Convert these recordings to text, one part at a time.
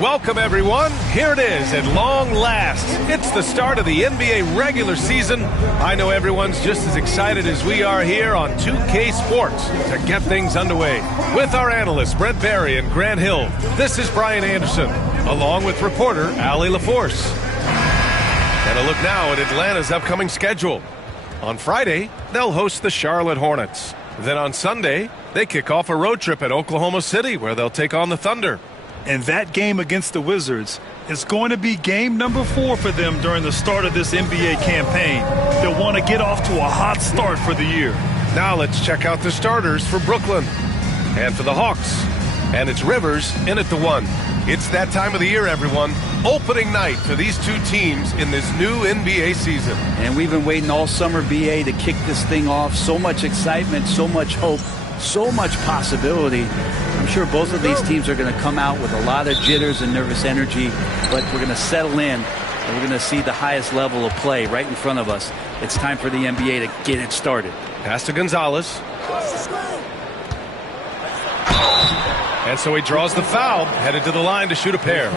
Welcome, everyone. Here it is at long last. It's the start of the NBA regular season. I know everyone's just as excited as we are here on 2K Sports to get things underway. With our analysts, Brent Barry and Grant Hill, this is Brian Anderson, along with reporter Allie LaForce. And a look now at Atlanta's upcoming schedule. On Friday, they'll host the Charlotte Hornets. Then on Sunday, they kick off a road trip at Oklahoma City, where they'll take on the Thunder. And that game against the Wizards is going to be game number 4 for them during the start of this NBA campaign. They'll want to get off to a hot start for the year. Now let's check out the starters for Brooklyn and for the Hawks. And it's Rivers in at the 1. It's that time of the year, everyone. Opening night for these two teams in this new NBA season. And we've been waiting all summer, BA, to kick this thing off. So much excitement, so much hope, so much possibility. I'm sure both of these teams are going to come out with a lot of jitters and nervous energy, but we're going to settle in, and we're going to see the highest level of play right in front of us. It's time for the NBA to get it started. Pass to Gonzalez. And so he draws the foul, headed to the line to shoot a pair.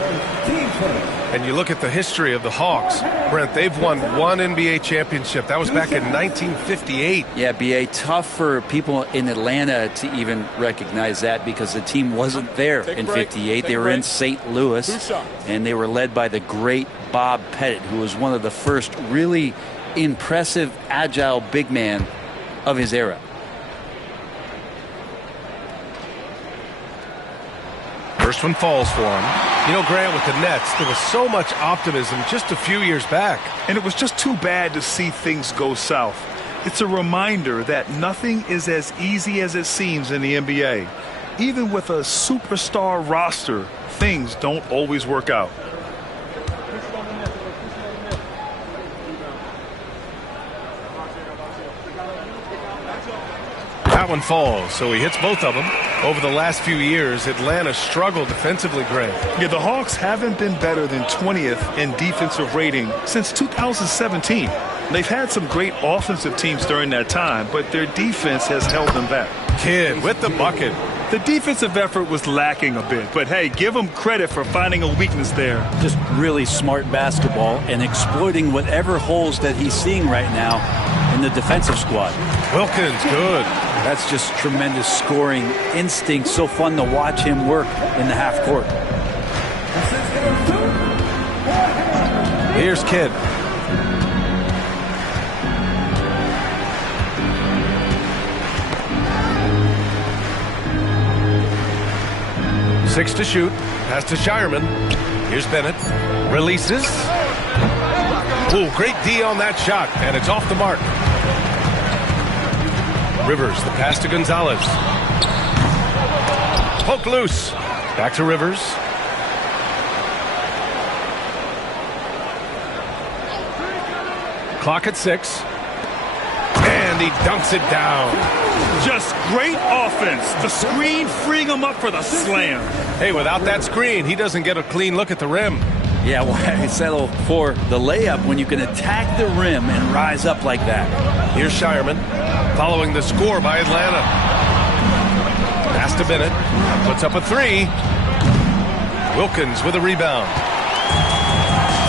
And you look at the history of the Hawks. Brent, they've won one NBA championship. That was back in 1958. Yeah, BA, tough for people in Atlanta to even recognize that because the team wasn't there in 58. They were in St. Louis, and they were led by the great Bob Pettit, who was one of the first really impressive, agile big man of his era. First one falls for him. You know, Grant, with the Nets, there was so much optimism just a few years back. And it was just too bad to see things go south. It's a reminder that nothing is as easy as it seems in the NBA. Even with a superstar roster, things don't always work out. That one falls, so he hits both of them. Over the last few years, Atlanta struggled defensively, Grant. Yeah, the Hawks haven't been better than 20th in defensive rating since 2017. They've had some great offensive teams during that time, but their defense has held them back. Kidd with the bucket. The defensive effort was lacking a bit, but hey, give them credit for finding a weakness there. Just really smart basketball and exploiting whatever holes that he's seeing right now in the defensive squad. Wilkins, good. That's just tremendous scoring instinct. So fun to watch him work in the half court. Here's Kidd. Six to shoot. Pass to Shireman. Here's Bennett. Releases. Ooh, great D on that shot, and it's off the mark. Rivers, the pass to Gonzalez. Poke loose. Back to Rivers. Clock at 6. And he dunks it down. Just great offense. The screen freeing him up for the slam. Hey, without that screen, he doesn't get a clean look at the rim. Yeah, why settle for the layup when you can attack the rim and rise up like that? Here's Shireman, following the score by Atlanta. Pass to Bennett, puts up a 3. Wilkins with a rebound.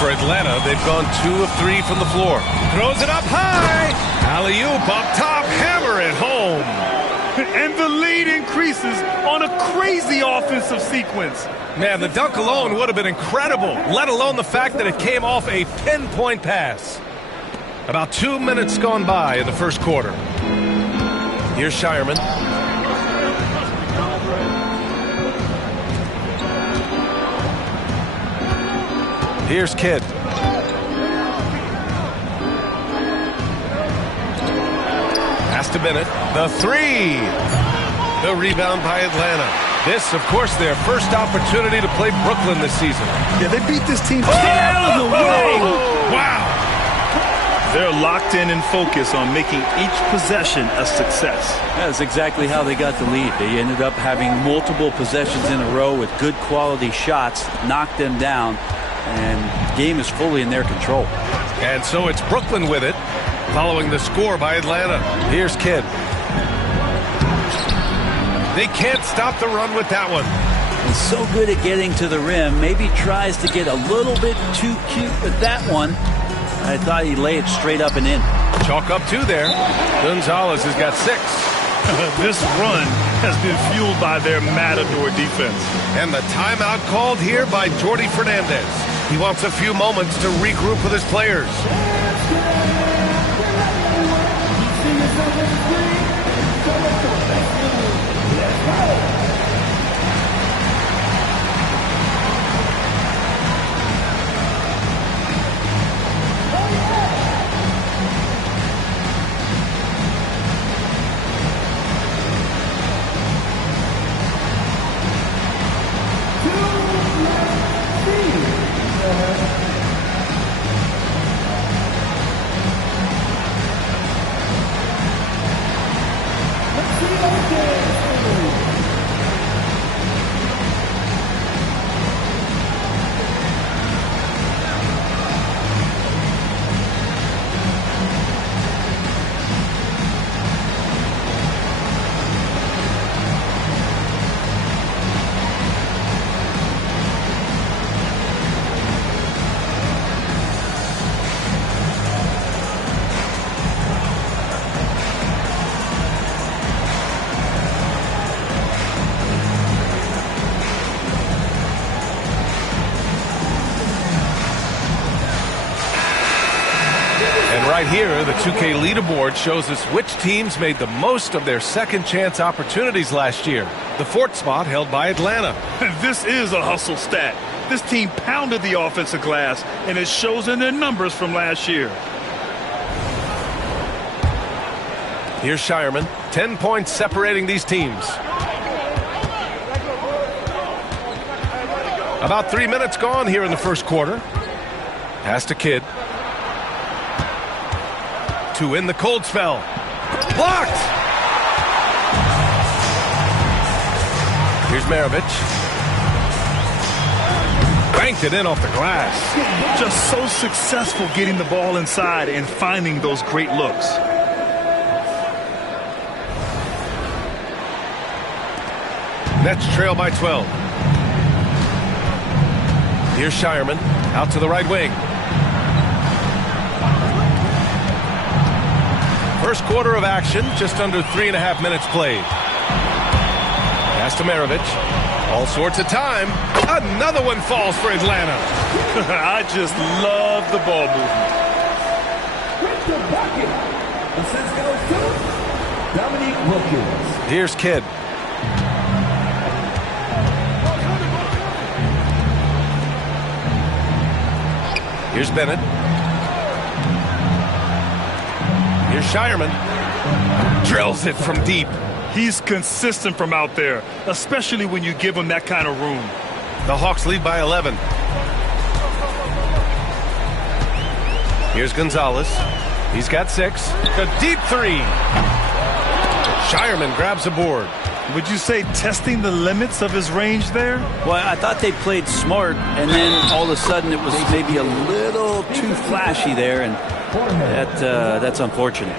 For Atlanta, they've gone 2 of 3 from the floor. Throws it up high. Alley-oop up top, hammer it home. And the lead increases on a crazy offensive sequence. Man, the dunk alone would have been incredible, let alone the fact that it came off a pinpoint pass. About 2 minutes gone by in the first quarter. Here's Shireman. Here's Kidd. Pass to Bennett. The 3. The rebound by Atlanta. This, of course, their first opportunity to play Brooklyn this season. Yeah, they beat this team. Get out of the way! Wow! They're locked in and focused on making each possession a success. That's exactly how they got the lead. They ended up having multiple possessions in a row with good quality shots, knocked them down, and the game is fully in their control. And so it's Brooklyn with it, following the score by Atlanta. Here's Kidd. They can't stop the run with that one. He's so good at getting to the rim. Maybe tries to get a little bit too cute with that one. I thought he'd lay it straight up and in. Chalk up 2 there. Gonzalez has got 6. This run has been fueled by their matador defense. And the timeout called here by Jordi Fernandez. He wants a few moments to regroup with his players. Right here, the 2K leaderboard shows us which teams made the most of their second chance opportunities last year. The 4th spot held by Atlanta. This is a hustle stat. This team pounded the offensive glass, and it shows in their numbers from last year. Here's Shireman. 10 points separating these teams. About 3 minutes gone here in the first quarter. Pass to Kidd. To in the cold spell. Blocked! Here's Maravich. Banked it in off the glass. Just so successful getting the ball inside and finding those great looks. Nets trail by 12. Here's Shireman. Out to the right wing. First quarter of action, just under 3.5 minutes played. Pass to Maravich. All sorts of time. Another one falls for Atlanta. I just love the ball movement. With the bucket, assist goes to Dominique Wilkins. Here's Kidd. Here's Bennett. Here's Shireman. Drills it from deep. He's consistent from out there, especially when you give him that kind of room. The Hawks lead by 11. Here's Gonzalez. He's got 6. A deep 3. Shireman grabs a board. Would you say testing the limits of his range there? Well, I thought they played smart, and then all of a sudden it was maybe a little too flashy there, and that's unfortunate.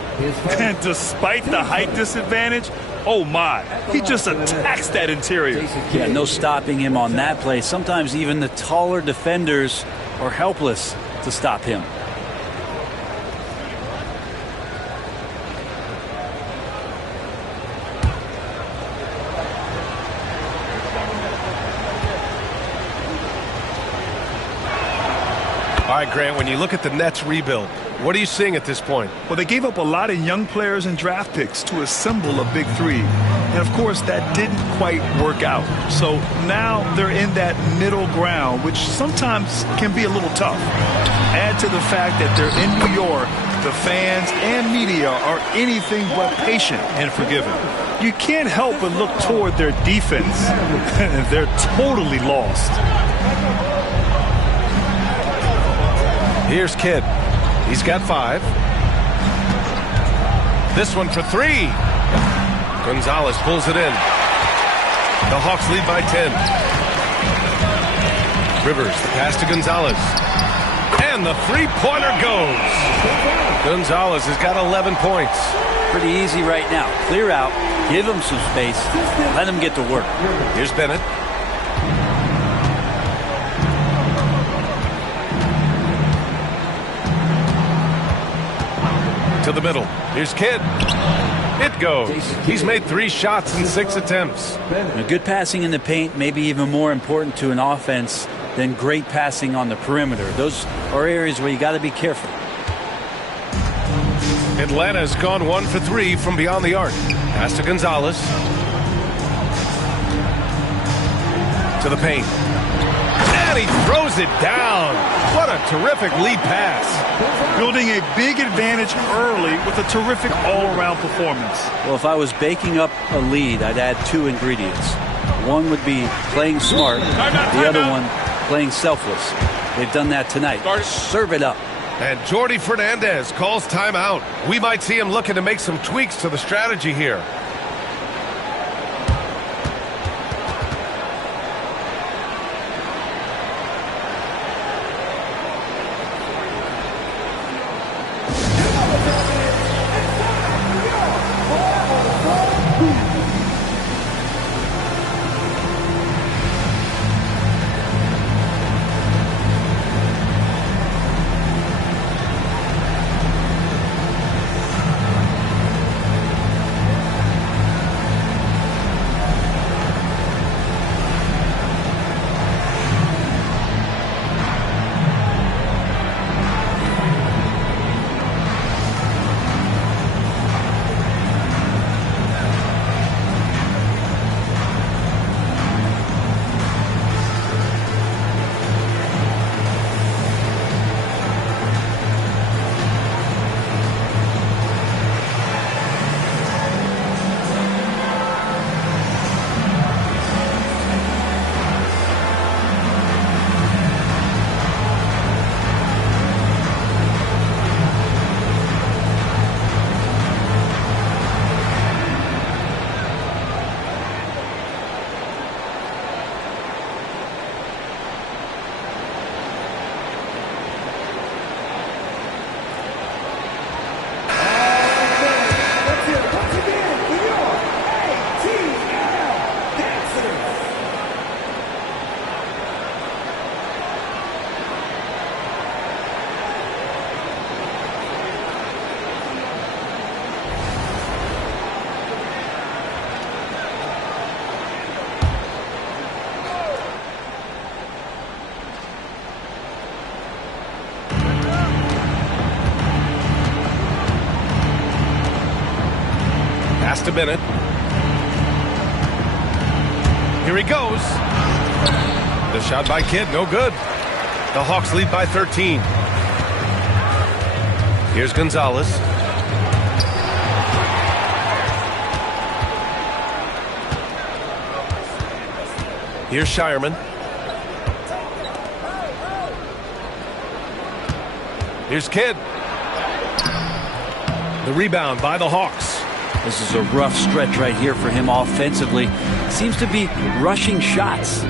And despite the height disadvantage, oh my, he just attacks that interior. Yeah, no stopping him on that play. Sometimes even the taller defenders are helpless to stop him. All right, Grant, when you look at the Nets rebuild, what are you seeing at this point? Well, they gave up a lot of young players and draft picks to assemble a big 3. And, of course, that didn't quite work out. So now they're in that middle ground, which sometimes can be a little tough. Add to the fact that they're in New York, the fans and media are anything but patient and forgiving. You can't help but look toward their defense. They're totally lost. Here's Kidd. He's got 5. This one for 3. Gonzalez pulls it in. The Hawks lead by 10. Rivers, the pass to Gonzalez. And the three-pointer goes. Gonzalez has got 11 points. Pretty easy right now. Clear out, give him some space, let him get to work. Here's Bennett. to the middle. Here's Kidd. It goes. He's made 3 shots in 6 attempts. Good passing in the paint, maybe even more important to an offense than great passing on the perimeter. Those are areas where you got to be careful. Atlanta's gone 1 for 3 from beyond the arc. Pass to Gonzalez. To the paint. And he throws it down. What a terrific lead pass. Building a big advantage early with a terrific all-around performance. Well, if I was baking up a lead, I'd add 2 ingredients. One would be playing smart. The other one, playing selfless. They've done that tonight. Serve it up. And Jordi Fernandez calls timeout. We might see him looking to make some tweaks to the strategy here. Pass to Bennett. Here he goes. The shot by Kidd, no good. The Hawks lead by 13. Here's Gonzalez. Here's Shireman. Here's Kidd. The rebound by the Hawks. This is a rough stretch right here for him offensively. Seems to be rushing shots.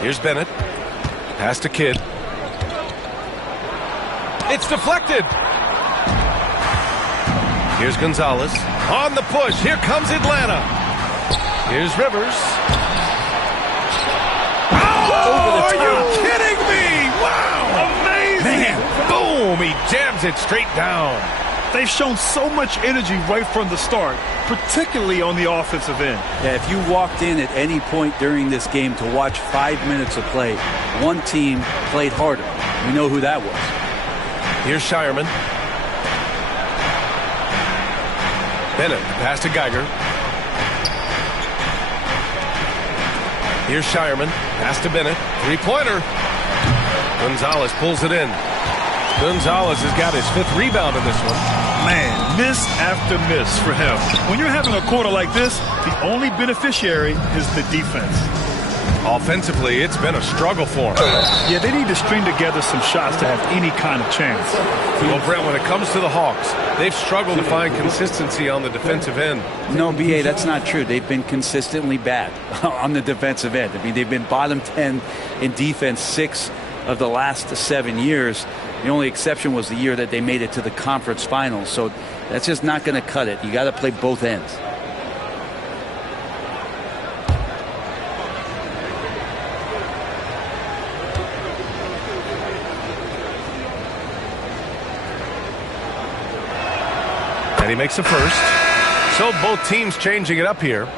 Here's Bennett. Pass to Kidd. It's deflected. Here's Gonzalez. On the push. Here comes Atlanta. Here's Rivers. Oh, are you kidding me? Wow. Amazing. Man, boom. He jams it straight down. They've shown so much energy right from the start, particularly on the offensive end. Yeah, if you walked in at any point during this game to watch 5 minutes of play, one team played harder. We know who that was. Here's Shireman. Bennett, pass to Geiger. Here's Shireman. Pass to Bennett. Three-pointer. Gonzalez pulls it in. Gonzalez has got his 5th rebound in this one. Man, miss after miss for him. When you're having a quarter like this, the only beneficiary is the defense. Offensively, it's been a struggle for him. Yeah, they need to string together some shots to have any kind of chance. Well, Brent, when it comes to the Hawks, they've struggled to find consistency on the defensive end. No, B.A., that's not true. They've been consistently bad on the defensive end. I mean, they've been bottom 10 in defense 6 of the last 7 years. The only exception was the year that they made it to the conference finals. So that's just not going to cut it. You got to play both ends. And he makes a first. So both teams changing it up here.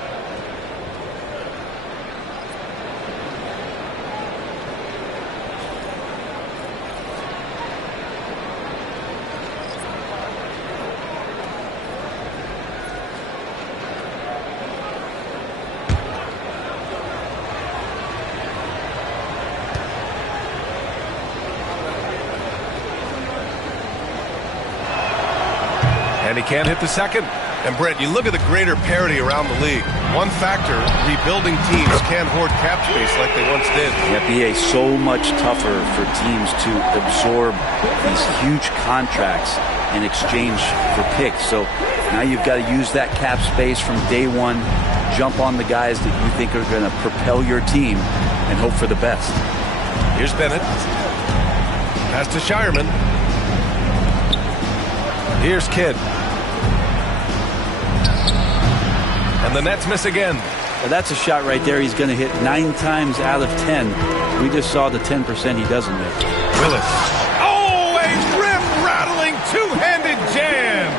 And he can't hit the second. And Brent, you look at the greater parity around the league. One factor, rebuilding teams can't hoard cap space like they once did. The NBA is so much tougher for teams to absorb these huge contracts in exchange for picks. So now you've got to use that cap space from day one, jump on the guys that you think are going to propel your team, and hope for the best. Here's Bennett. Pass to Shireman. Here's Kidd. And the Nets miss again. Well, that's a shot right there. He's going to hit 9 times out of 10. We just saw the 10% he doesn't make. Willis. Oh, a rim-rattling two-handed jam.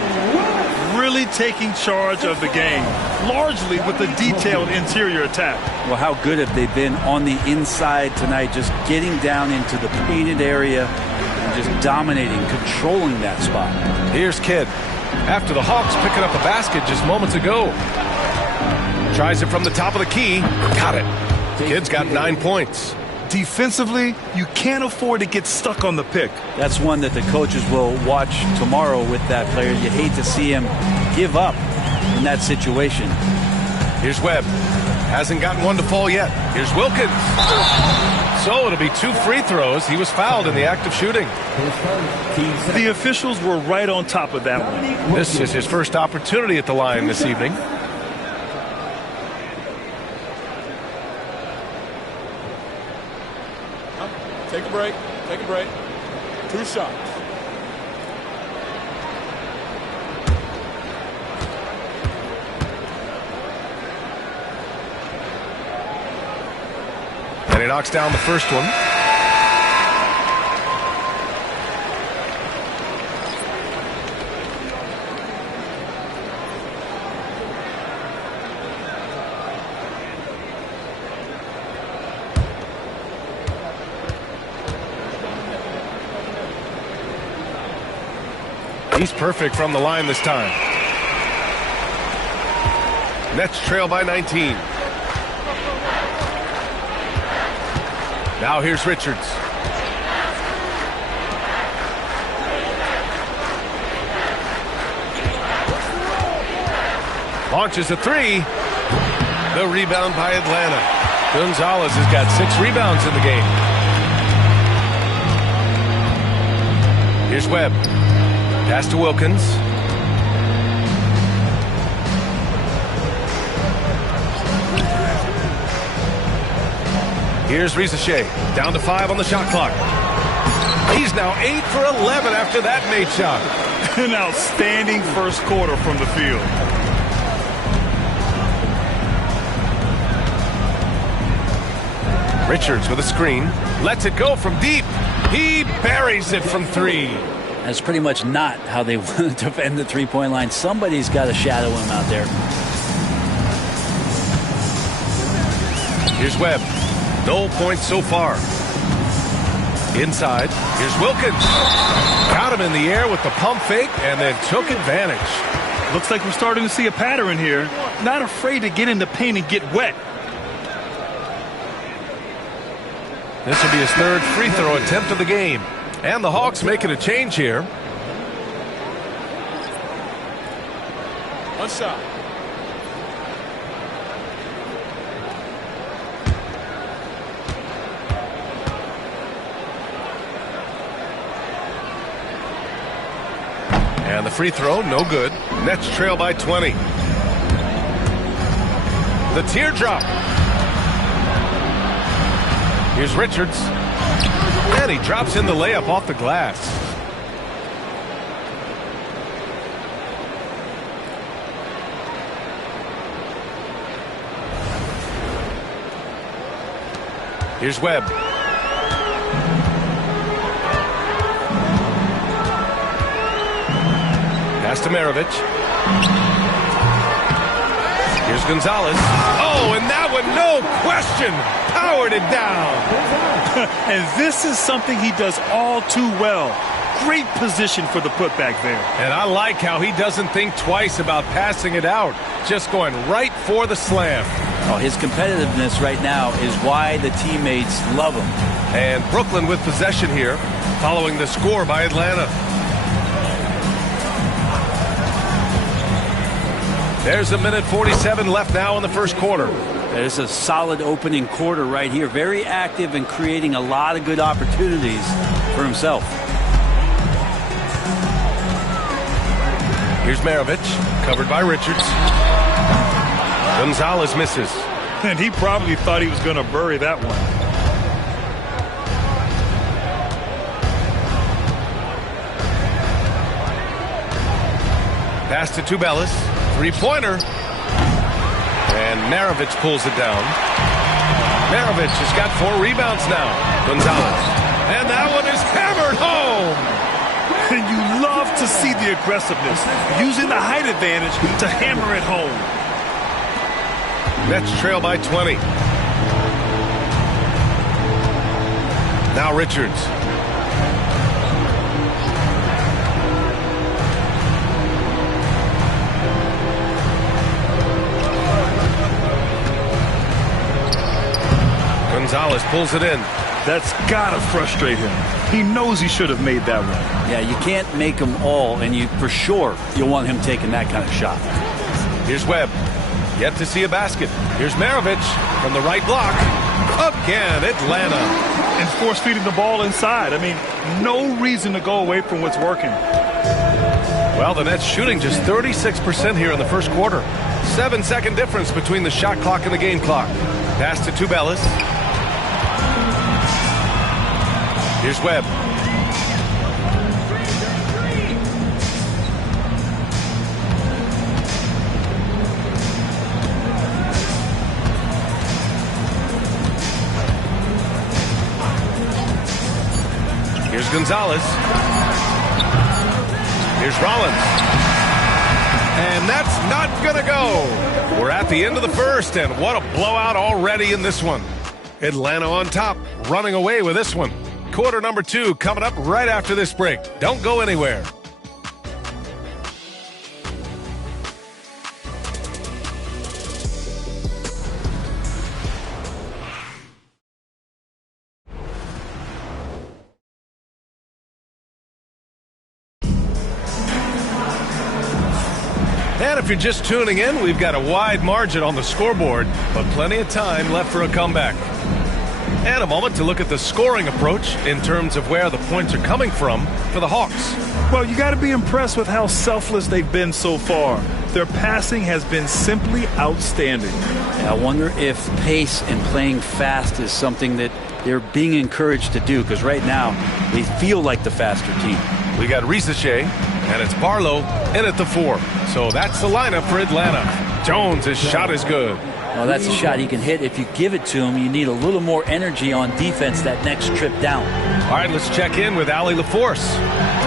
Really taking charge of the game, largely with the detailed interior attack. Well, how good have they been on the inside tonight, just getting down into the painted area and just dominating, controlling that spot. Here's Kidd. After the Hawks picking up a basket just moments ago. Tries it from the top of the key. Got it. Kidd's got 9 points. Defensively, you can't afford to get stuck on the pick. That's one that the coaches will watch tomorrow with that player. You hate to see him give up in that situation. Here's Webb. Hasn't gotten one to fall yet. Here's Wilkins. So it'll be 2 free throws. He was fouled in the act of shooting. The officials were right on top of that one. This is his first opportunity at the line this evening. Take a break. Take a break. 2 shots. And he knocks down the first one. He's perfect from the line this time. Nets trail by 19. Now here's Richards. Launches a 3. The rebound by Atlanta. Gonzalez has got 6 rebounds in the game. Here's Webb. Pass to Wilkins. Here's Rizachet. Down to 5 on the shot clock. He's now 8 for 11 after that made shot. An outstanding first quarter from the field. Richards with a screen. Lets it go from deep. He buries it from 3. That's pretty much not how they want to defend the three-point line. Somebody's got to shadow him out there. Here's Webb. No points so far. Inside. Here's Wilkins. Got him in the air with the pump fake and then took advantage. Looks like we're starting to see a pattern here. Not afraid to get in the paint and get wet. This will be his 3rd free throw attempt of the game. And the Hawks making a change here. 1 shot. And the free throw, no good. Nets trail by 20. The teardrop. Here's Richards. And he drops in the layup off the glass. Here's Webb. Pass to Maravich. Here's Gonzalez. Oh, and that one, no question, powered it down. And this is something he does all too well. Great position for the putback there. And I like how he doesn't think twice about passing it out, just going right for the slam. Oh, his competitiveness right now is why the teammates love him. And Brooklyn with possession here, following the score by Atlanta. There's 1:47 left now in the first quarter. There's a solid opening quarter right here. Very active and creating a lot of good opportunities for himself. Here's Maravich, covered by Richards. Gonzalez misses. And he probably thought he was going to bury that one. Pass to Tubelis. Three-pointer. And Maravich pulls it down. Maravich has got 4 rebounds now. Gonzalez. And that one is hammered home. And you love to see the aggressiveness, using the height advantage to hammer it home. Nets trail by 20. Now Richards. Gonzalez pulls it in. That's got to frustrate him. He knows he should have made that one. Yeah, you can't make them all, and you for sure you'll want him taking that kind of shot. Here's Webb. Yet to see a basket. Here's Maravich from the right block. Again, Atlanta. And force-feeding the ball inside. I mean, no reason to go away from what's working. Well, the Nets shooting just 36% here in the first quarter. 7-second difference between the shot clock and the game clock. Pass to Tubelis. Here's Webb. Here's Gonzalez. Here's Rollins. And that's not going to go. We're at the end of the first, and what a blowout already in this one. Atlanta on top, running away with this one. Quarter number 2 coming up right after this break. Don't go anywhere. And if you're just tuning in, we've got a wide margin on the scoreboard, but plenty of time left for a comeback. And a moment to look at the scoring approach in terms of where the points are coming from for the Hawks. Well, you got to be impressed with how selfless they've been so far. Their passing has been simply outstanding. I wonder if pace and playing fast is something that they're being encouraged to do, because right now they feel like the faster team. We got Risache, and it's Barlow in at the 4. So that's the lineup for Atlanta. Jones, his shot is good. Well, that's a shot he can hit. If you give it to him, you need a little more energy on defense that next trip down. All right, let's check in with Allie LaForce.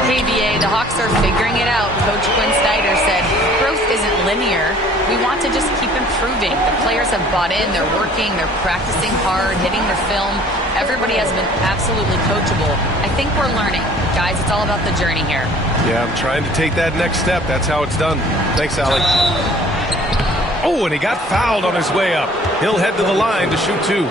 Hey, BA, the Hawks are figuring it out. Coach Quinn Snyder said growth isn't linear. We want to just keep improving. The players have bought in. They're working. They're practicing hard, hitting their film. Everybody has been absolutely coachable. I think we're learning. Guys, it's all about the journey here. Yeah, I'm trying to take that next step. That's how it's done. Thanks, Allie. Oh, and he got fouled on his way up. He'll head to the line to shoot 2.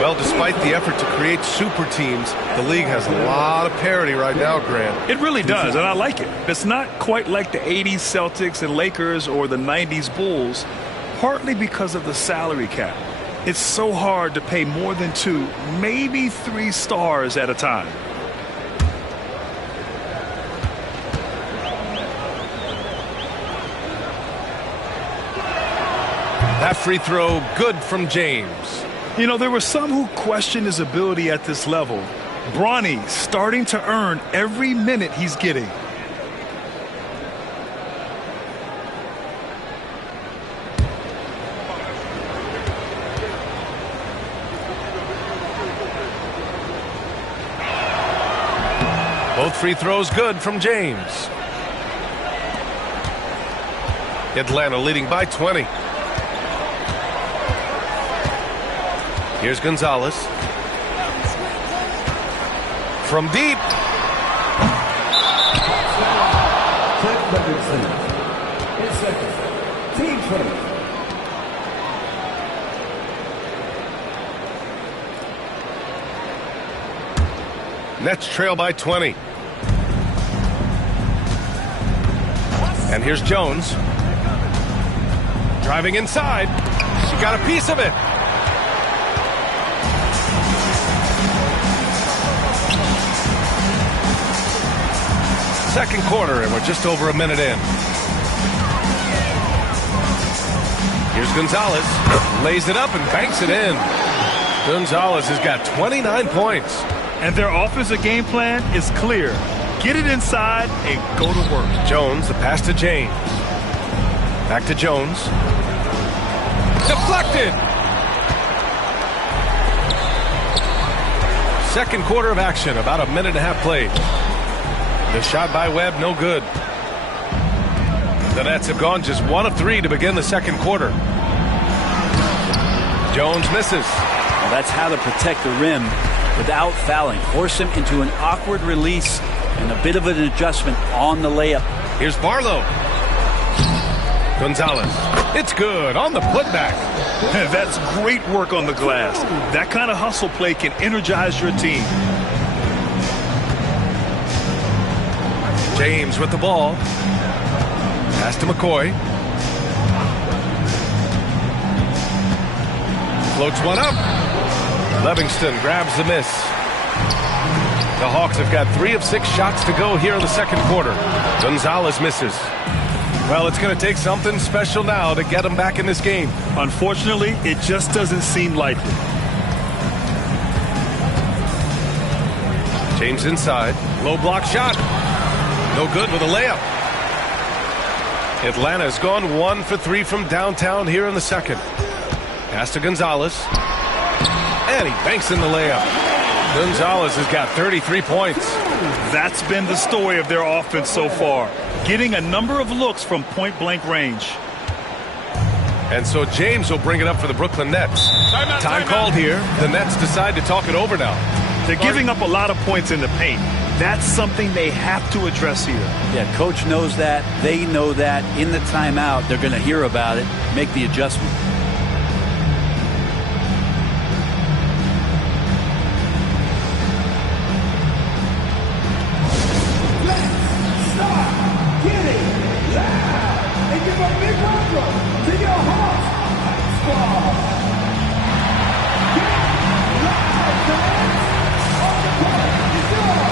Well, despite the effort to create super teams, the league has a lot of parity right now, Grant. It really does, and I like it. It's not quite like the 80s Celtics and Lakers or the 90s Bulls, partly because of the salary cap. It's so hard to pay more than 2, maybe 3 stars at a time. That free throw, good from James. You know, there were some who questioned his ability at this level. Bronny starting to earn every minute he's getting. Both free throws good from James. Atlanta leading by 20. Here's Gonzalez. From deep. Team first. Nets trail by 20. And here's Jones. Driving inside. She got a piece of it. Second quarter, and we're just over a minute in. Here's Gonzalez. Lays it up and banks it in. Gonzalez has got 29 points. And their offensive game plan is clear. Get it inside and go to work. Jones, the pass to James. Back to Jones. Deflected. Second quarter of action, about a minute and a half played. The shot by Webb, no good. The Nets have gone just 1 of 3 to begin the second quarter. Jones misses. Well, that's how to protect the rim without fouling. Force him into an awkward release and a bit of an adjustment on the layup. Here's Barlow. Gonzalez. It's good on the putback. That's great work on the glass. That kind of hustle play can energize your team. James with the ball. Pass to McCoy. Floats one up. Livingston grabs the miss. The Hawks have got 3 of 6 shots to go here in the second quarter. Gonzalez misses. Well, it's going to take something special now to get them back in this game. Unfortunately, it just doesn't seem likely. James inside. Low block shot. No good with a layup. Atlanta's gone 1 for 3 from downtown here in the second. Pass to Gonzalez. And he banks in the layup. Gonzalez has got 33 points. That's been the story of their offense so far. Getting a number of looks from point-blank range. And so James will bring it up for the Brooklyn Nets. Time called here. The Nets decide to talk it over now. They're giving up a lot of points in the paint. That's something they have to address here. Yeah, coach knows that. They know that. In the timeout, they're going to hear about it, make the adjustment. Let's start getting loud and give a big welcome to your Hawks squad. Get loud, fans. On the court is yours.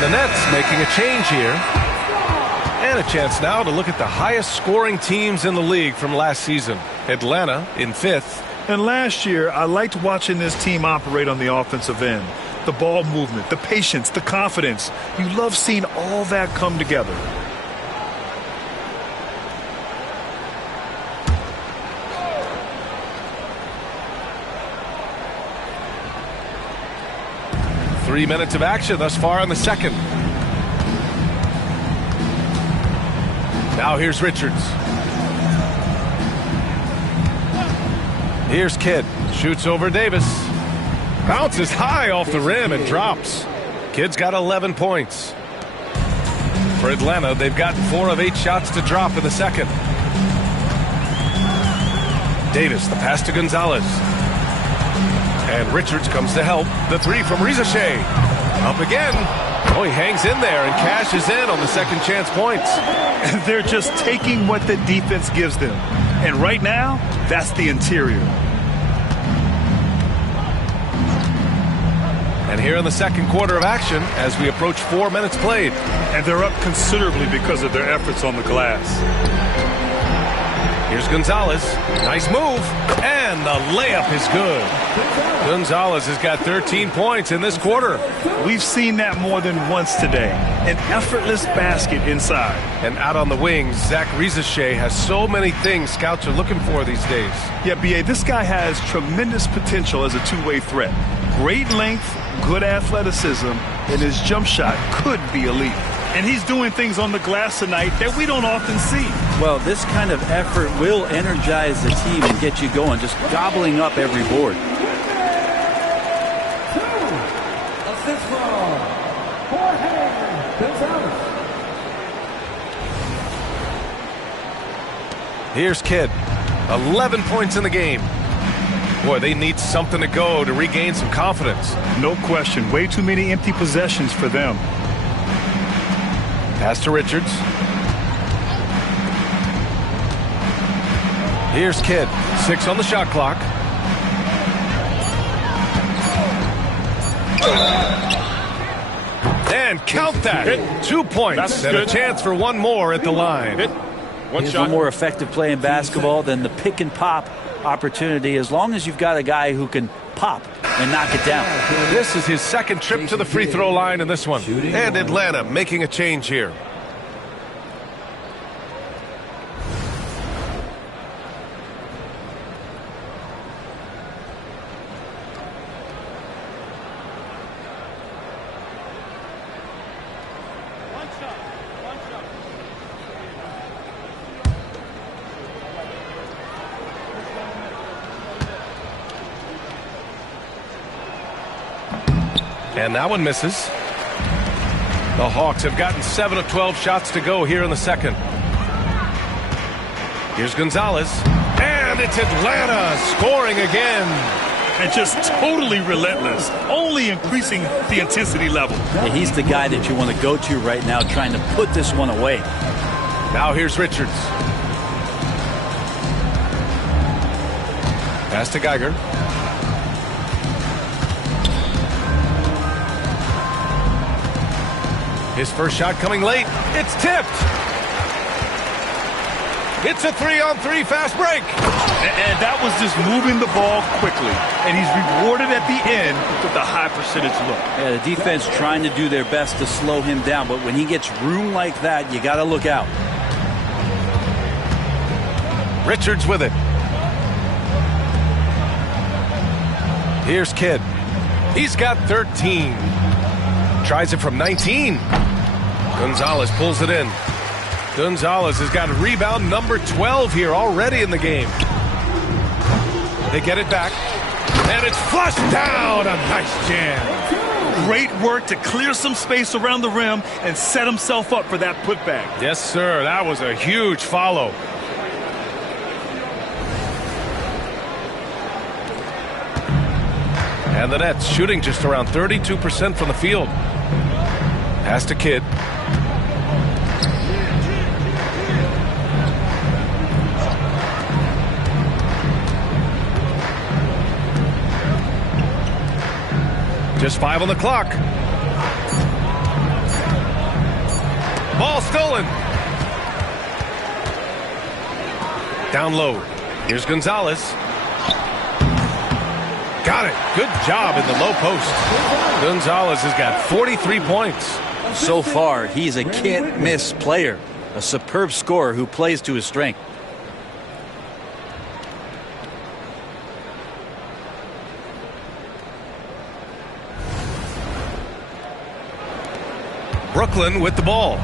The Nets making a change here. And a chance now to look at the highest scoring teams in the league from last season. Atlanta in 5th. And last year, I liked watching this team operate on the offensive end. The ball movement, the patience, the confidence. You love seeing all that come together. Three minutes of action thus far in the second. Now here's Richards. Here's Kidd. Shoots over Davis. Bounces high off the rim and drops. Kidd's got 11 points. For Atlanta, they've gotten 4 of 8 shots to drop in the second. Davis, the pass to Gonzalez. And Richards comes to help. The 3 from Rizashea. Up again. Oh, he hangs in there and cashes in on the second chance points. They're just taking what the defense gives them. And right now, that's the interior. And here in the second quarter of action as we approach 4 minutes played. And they're up considerably because of their efforts on the glass. Here's Gonzalez. Nice move. And the layup is good. Gonzalez has got 13 points in this quarter. We've seen that more than once today. An effortless basket inside. And out on the wings, Zach Rizashea has so many things scouts are looking for these days. Yeah, B.A., this guy has tremendous potential as a two-way threat. Great length, good athleticism, and his jump shot could be elite. And he's doing things on the glass tonight that we don't often see. Well, this kind of effort will energize the team and get you going, just gobbling up every board. Assist from Jorge Gonzalez. Here's Kidd. 11 points in the game. Boy, they need something to go to regain some confidence. No question. Way too many empty possessions for them. Pass to Richards. Here's Kidd. 6 on the shot clock. And count that. Hit. 2 points. That's and good. A chance for one more at the line. Hit. One He's shot. a more effective play in basketball than the pick and pop opportunity, as long as you've got a guy who can pop and knock it down. This is his second trip to the free throw line in this one. And Atlanta making a change here. And that one misses. The Hawks have gotten 7 of 12 shots to go here in the second. Here's Gonzalez. And it's Atlanta scoring again. And just totally relentless, only increasing the intensity level. Yeah, he's the guy that you want to go to right now, trying to put this one away. Now here's Richards. Pass to Geiger. His first shot coming late. It's tipped. It's a 3-on-3 fast break. And that was just moving the ball quickly. And he's rewarded at the end with a high percentage look. Yeah, the defense trying to do their best to slow him down, but when he gets room like that, you got to look out. Richards with it. Here's Kidd. He's got 13. Tries it from 19. Gonzalez pulls it in. Gonzalez has got rebound number 12 here already in the game. They get it back. And it's flushed down. A nice jam. Great work to clear some space around the rim and set himself up for that putback. Yes, sir. That was a huge follow. And the Nets shooting just around 32% from the field. Pass to Kidd. Just 5 on the clock. Ball stolen. Down low. Here's Gonzalez. Got it. Good job in the low post. Gonzalez has got 43 points. So far, he's a can't-miss player, a superb scorer who plays to his strength. Brooklyn with the ball.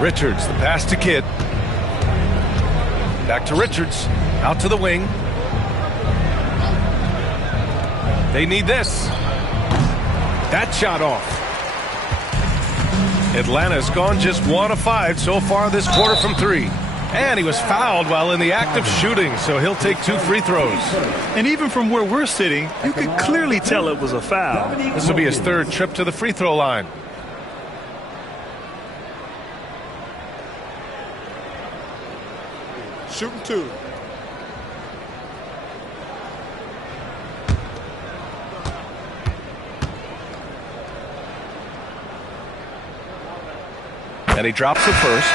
Richards, the pass to Kidd. Back to Richards. Out to the wing. They need this. That shot off. Atlanta's gone just 1 of 5 so far this quarter from 3. And he was fouled while in the act of shooting, so he'll take 2 free throws. And even from where we're sitting, you could clearly tell it was a foul. This will be his 3rd trip to the free throw line. Shooting 2. And he drops the first.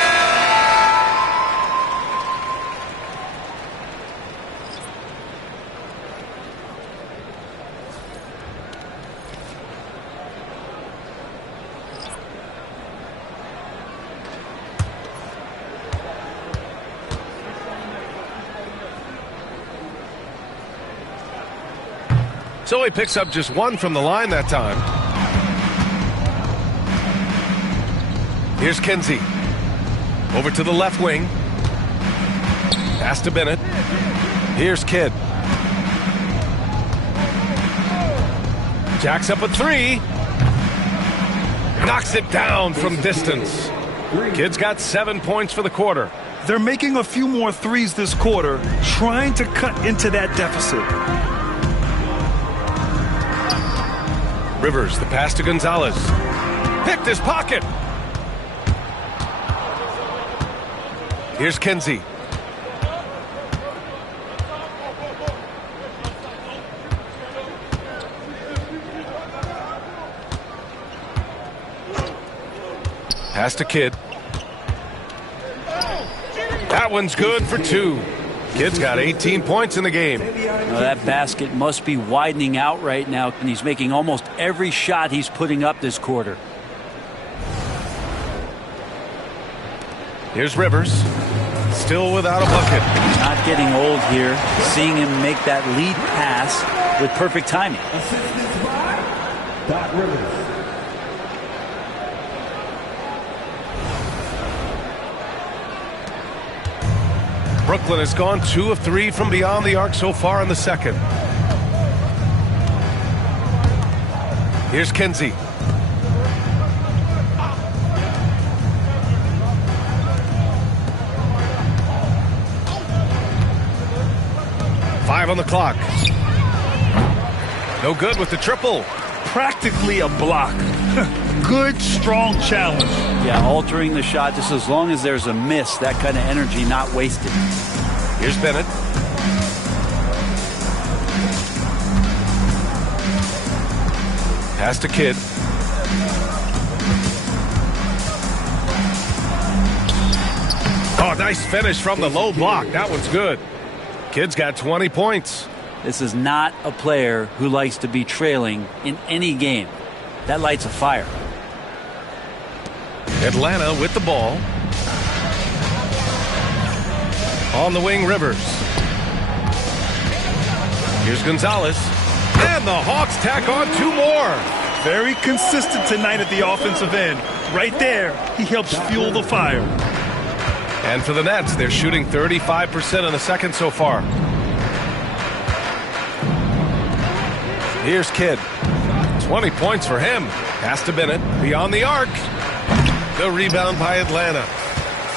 So he picks up just 1 from the line that time. Here's Kinsey. Over to the left wing. Pass to Bennett. Here's Kidd. Jacks up a 3. Knocks it down from distance. Kidd's got 7 points for the quarter. They're making a few more threes this quarter, trying to cut into that deficit. Rivers, the pass to Gonzalez. Picked his pocket. Here's Kinsey. Pass to Kidd. That one's good for 2. Kidd's got 18 points in the game. Now that basket must be widening out right now, and he's making almost every shot he's putting up this quarter. Here's Rivers. Still without a bucket. He's not getting old here. Seeing him make that lead pass with perfect timing. Assisted by Doc Rivers. Brooklyn has gone 2 of 3 from beyond the arc so far in the second. Here's Kinsey. Five on the clock. No good with the triple. Practically a block. Good, strong challenge. Yeah, altering the shot just as long as there's a miss. That kind of energy not wasted. Here's Bennett. Pass to Kidd. Oh, nice finish from the low block. That one's good. Kidd's got 20 points. This is not a player who likes to be trailing in any game. That lights a fire. Atlanta with the ball. On the wing, Rivers. Here's Gonzalez. And the Hawks tack on 2 more. Very consistent tonight at the offensive end. Right there, he helps fuel the fire. And for the Nets, they're shooting 35% in the second so far. Here's Kidd. 20 points for him. Pass to Bennett. Beyond the arc. The rebound by Atlanta.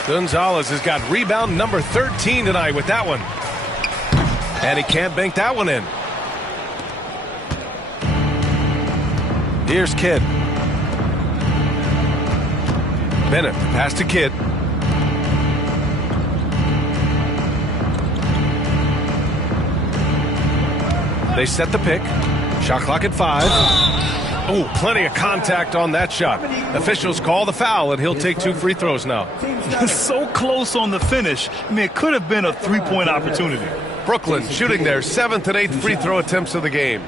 Gonzalez has got rebound number 13 tonight with that one. And he can't bank that one in. Here's Kidd. Bennett, pass to Kidd. They set the pick. Shot clock at 5. Oh, plenty of contact on that shot. Officials call the foul, and he'll take 2 free throws now. So close on the finish. I mean, it could have been a 3-point opportunity. Brooklyn shooting their 7th and 8th free throw attempts of the game.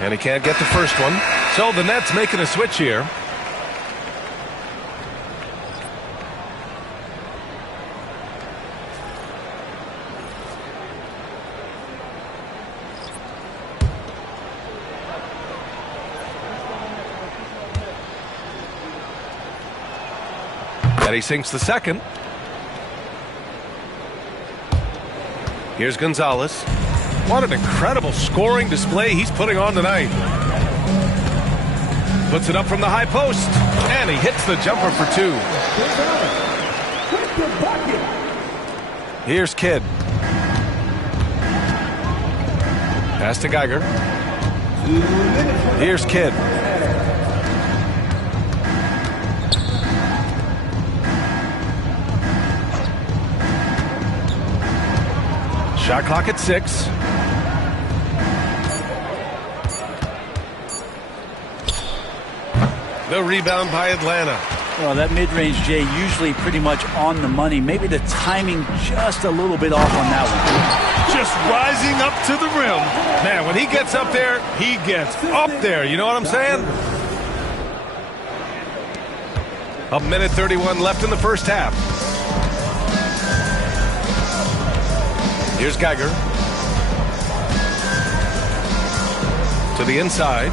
And he can't get the first one. So the Nets making a switch here. And he sinks the second. Here's Gonzalez. What an incredible scoring display he's putting on tonight. Puts it up from the high post, and he hits the jumper for 2. Here's Kidd. Pass to Geiger. Here's Kidd. Shot clock at 6. The rebound by Atlanta. Well, that mid-range, Jay, usually pretty much on the money. Maybe the timing just a little bit off on that one. Just rising up to the rim. Man, when he gets up there, he gets up there. You know what I'm saying? A minute 31 left in the first half. Here's Geiger. To the inside.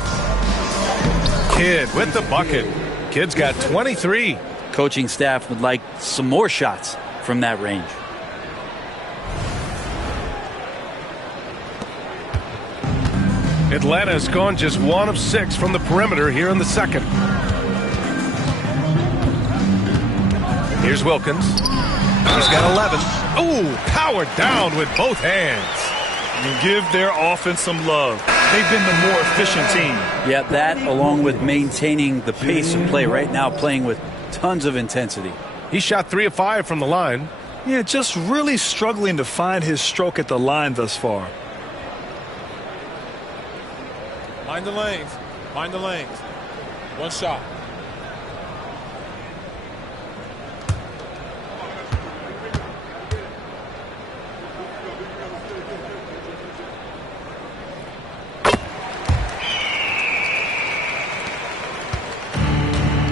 Kidd with the bucket. Kidd's got 23. Coaching staff would like some more shots from that range. Atlanta has gone just 1 of 6 from the perimeter here in the second. Here's Wilkins. He's got 11. Ooh, powered down with both hands. And give their offense some love. They've been the more efficient team. Yeah, that along with maintaining the pace of play right now, playing with tons of intensity. He shot 3 of 5 from the line. Yeah, just really struggling to find his stroke at the line thus far. Mind the lanes. Mind the lanes. One shot.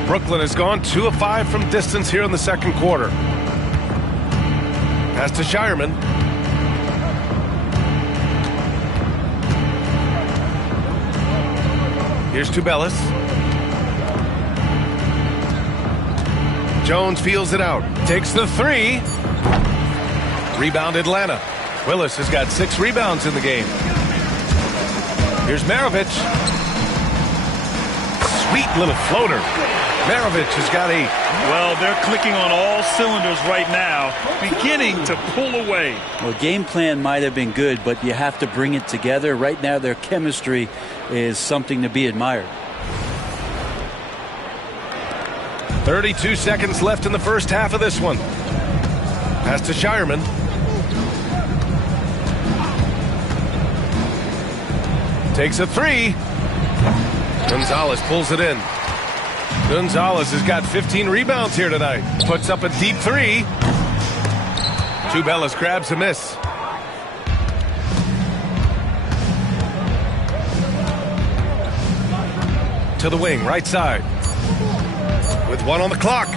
Brooklyn has gone 2 of 5 from distance here in the second quarter. Pass to Shireman. Here's Tubelis. Jones feels it out. Takes the 3. Rebound Atlanta. Willis has got 6 rebounds in the game. Here's Maravich. Sweet little floater. Maravich has got 8. Well, they're clicking on all cylinders right now, beginning to pull away. Well, game plan might have been good, but you have to bring it together. Right now, their chemistry is something to be admired. 32 seconds left in the first half of this one. Pass to Shireman. Takes a 3. Gonzalez pulls it in. Gonzalez has got 15 rebounds here tonight. Puts up a deep 3. Tubelis grabs a miss. To the wing, right side. With 1 on the clock.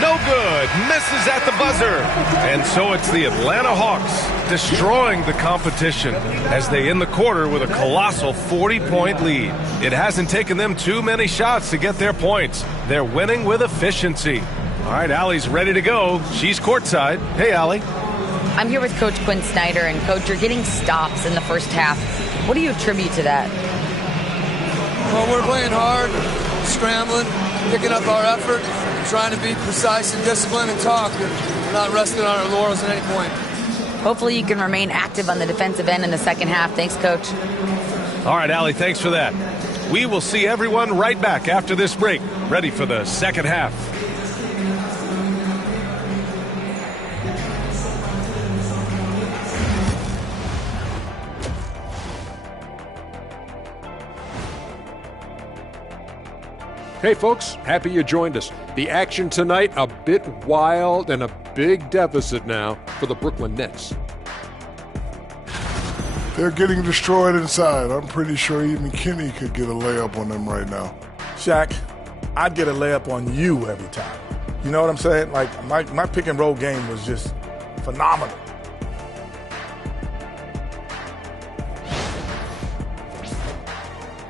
No good. Misses at the buzzer. And so it's the Atlanta Hawks destroying the competition as they end the quarter with a colossal 40-point lead. It hasn't taken them too many shots to get their points. They're winning with efficiency. All right, Allie's ready to go. She's courtside. Hey, Allie. I'm here with Coach Quinn Snyder. And, Coach, you're getting stops in the first half. What do you attribute to that? Well, we're playing hard, scrambling, picking up our effort, trying to be precise and disciplined and talk. We're not resting on our laurels at any point. Hopefully you can remain active on the defensive end in the second half. Thanks, Coach. All right, Allie, thanks for that. We will see everyone right back after this break, ready for the second half. Hey folks, happy you joined us. The action tonight, a bit wild and a big deficit now for the Brooklyn Nets. They're getting destroyed inside. I'm pretty sure even Kenny could get a layup on them right now. Shaq, I'd get a layup on you every time. You know what I'm saying? Like, my pick and roll game was just phenomenal.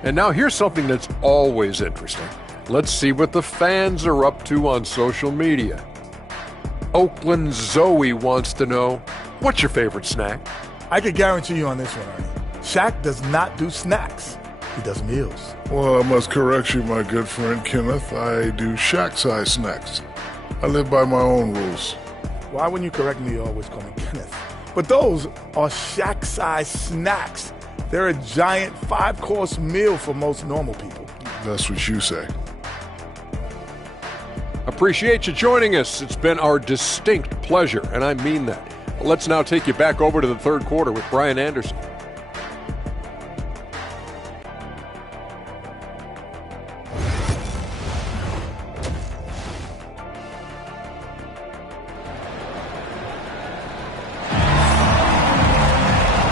And now here's something that's always interesting. Let's see what the fans are up to on social media. Oakland Zoe wants to know, what's your favorite snack? I could guarantee you on this one, Ernie. Shaq does not do snacks. He does meals. Well, I must correct you, my good friend Kenneth. I do Shaq-size snacks. I live by my own rules. Why wouldn't you correct me? You always call me Kenneth. But those are Shaq-size snacks. They're a giant 5-course meal for most normal people. That's what you say. Appreciate you joining us. It's been our distinct pleasure, and I mean that. Let's now take you back over to the third quarter with Brian Anderson.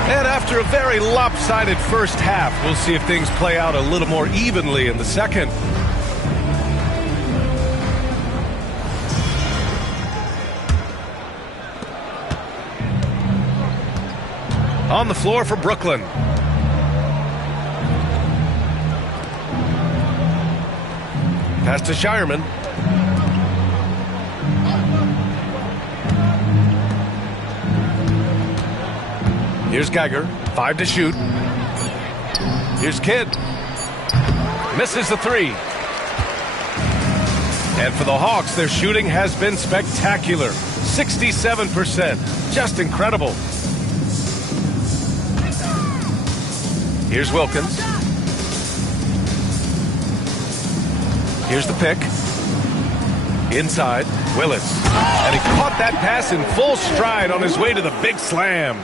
And after a very lopsided first half, we'll see if things play out a little more evenly in the second. On the floor for Brooklyn. Pass to Shireman. Here's Geiger. 5 to shoot. Here's Kidd. Misses the 3. And for the Hawks, their shooting has been spectacular. 67%. Just incredible. Here's Wilkins. Here's the pick. Inside, Willis. And he caught that pass in full stride on his way to the big slam.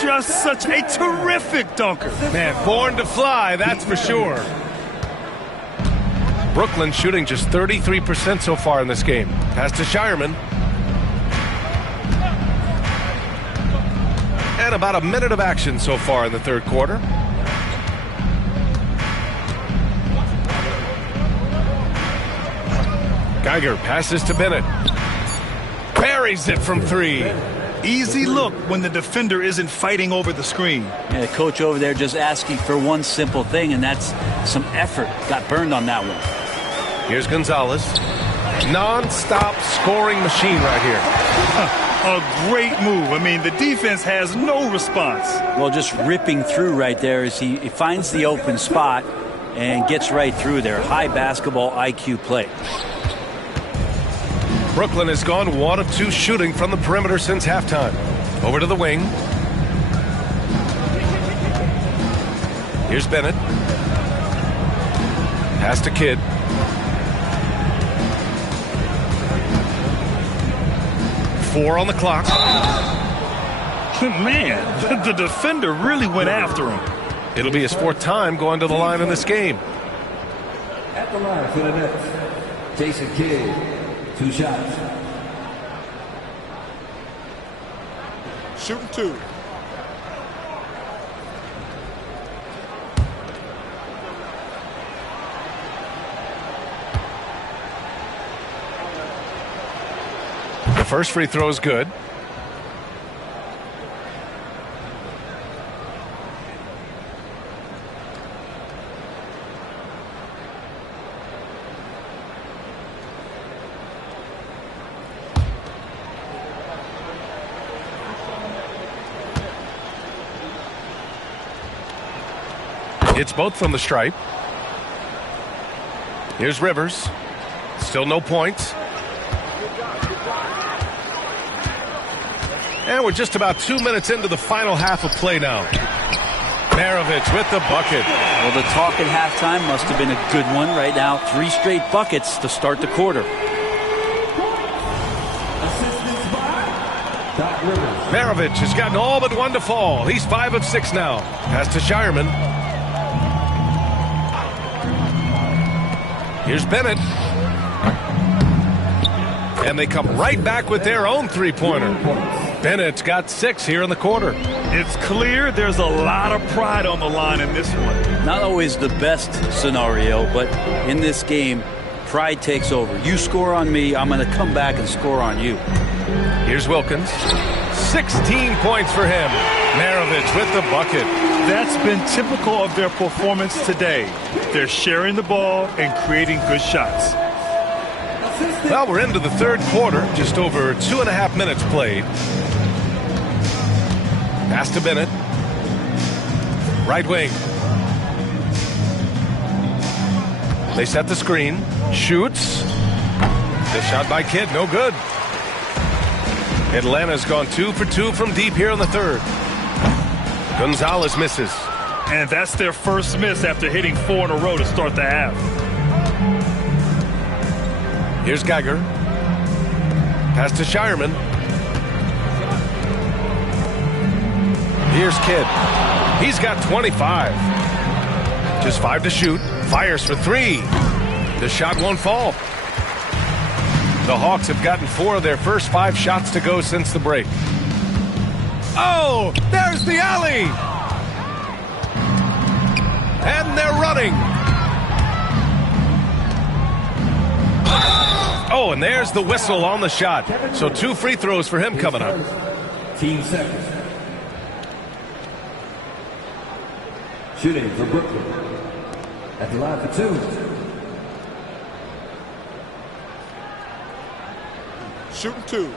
Just such a terrific dunker. Man, born to fly, that's for sure. Brooklyn shooting just 33% so far in this game. Pass to Shireman. And about a minute of action so far in the third quarter. Geiger passes to Bennett. Buries it from 3. Easy look when the defender isn't fighting over the screen. Yeah, the coach over there just asking for one simple thing, and that's some effort. Got burned on that one. Here's Gonzalez. Non-stop scoring machine right here. A great move. I mean, the defense has no response. Well, just ripping through right there as he finds the open spot and gets right through there. High basketball IQ play. Brooklyn has gone 1 of 2 shooting from the perimeter since halftime. Over to the wing. Here's Bennett. Pass to Kidd. Four on the clock. Man, the defender really went after him. It'll be his 4th time going to the line in this game. At the line for the Nets, Jason Kidd. 2 shots. Shooting 2. The first free throw is good. It's both from the stripe. Here's Rivers. Still no points. And we're just about 2 minutes into the final half of play now. Maravich with the bucket. Well, the talk at halftime must have been a good one. Right now, 3 straight buckets to start the quarter. Maravich has gotten all but 1 to fall. He's 5 of 6 now. Pass to Shireman. Here's Bennett. And they come right back with their own 3-pointer. Bennett's got 6 here in the quarter. It's clear there's a lot of pride on the line in this one. Not always the best scenario, but in this game, pride takes over. You score on me, I'm going to come back and score on you. Here's Wilkins. 16 points for him. Maravich with the bucket. That's been typical of their performance today. They're sharing the ball and creating good shots. Well, we're into the third quarter, just over 2.5 minutes played. Pass to Bennett. Right wing. They set the screen. Shoots. The shot by Kidd, no good. Atlanta's gone 2 for 2 from deep here in the third. Gonzalez misses. And that's their first miss after hitting 4 in a row to start the half. Here's Geiger. Pass to Shireman. Here's Kidd. He's got 25. Just 5 to shoot. Fires for 3. The shot won't fall. The Hawks have gotten 4 of their first 5 shots to go since the break. Oh, there's the alley. And they're running. Oh, and there's the whistle on the shot. So 2 free throws for him coming up. Team seconds. Shooting for Brooklyn. At the line for 2. Shooting 2.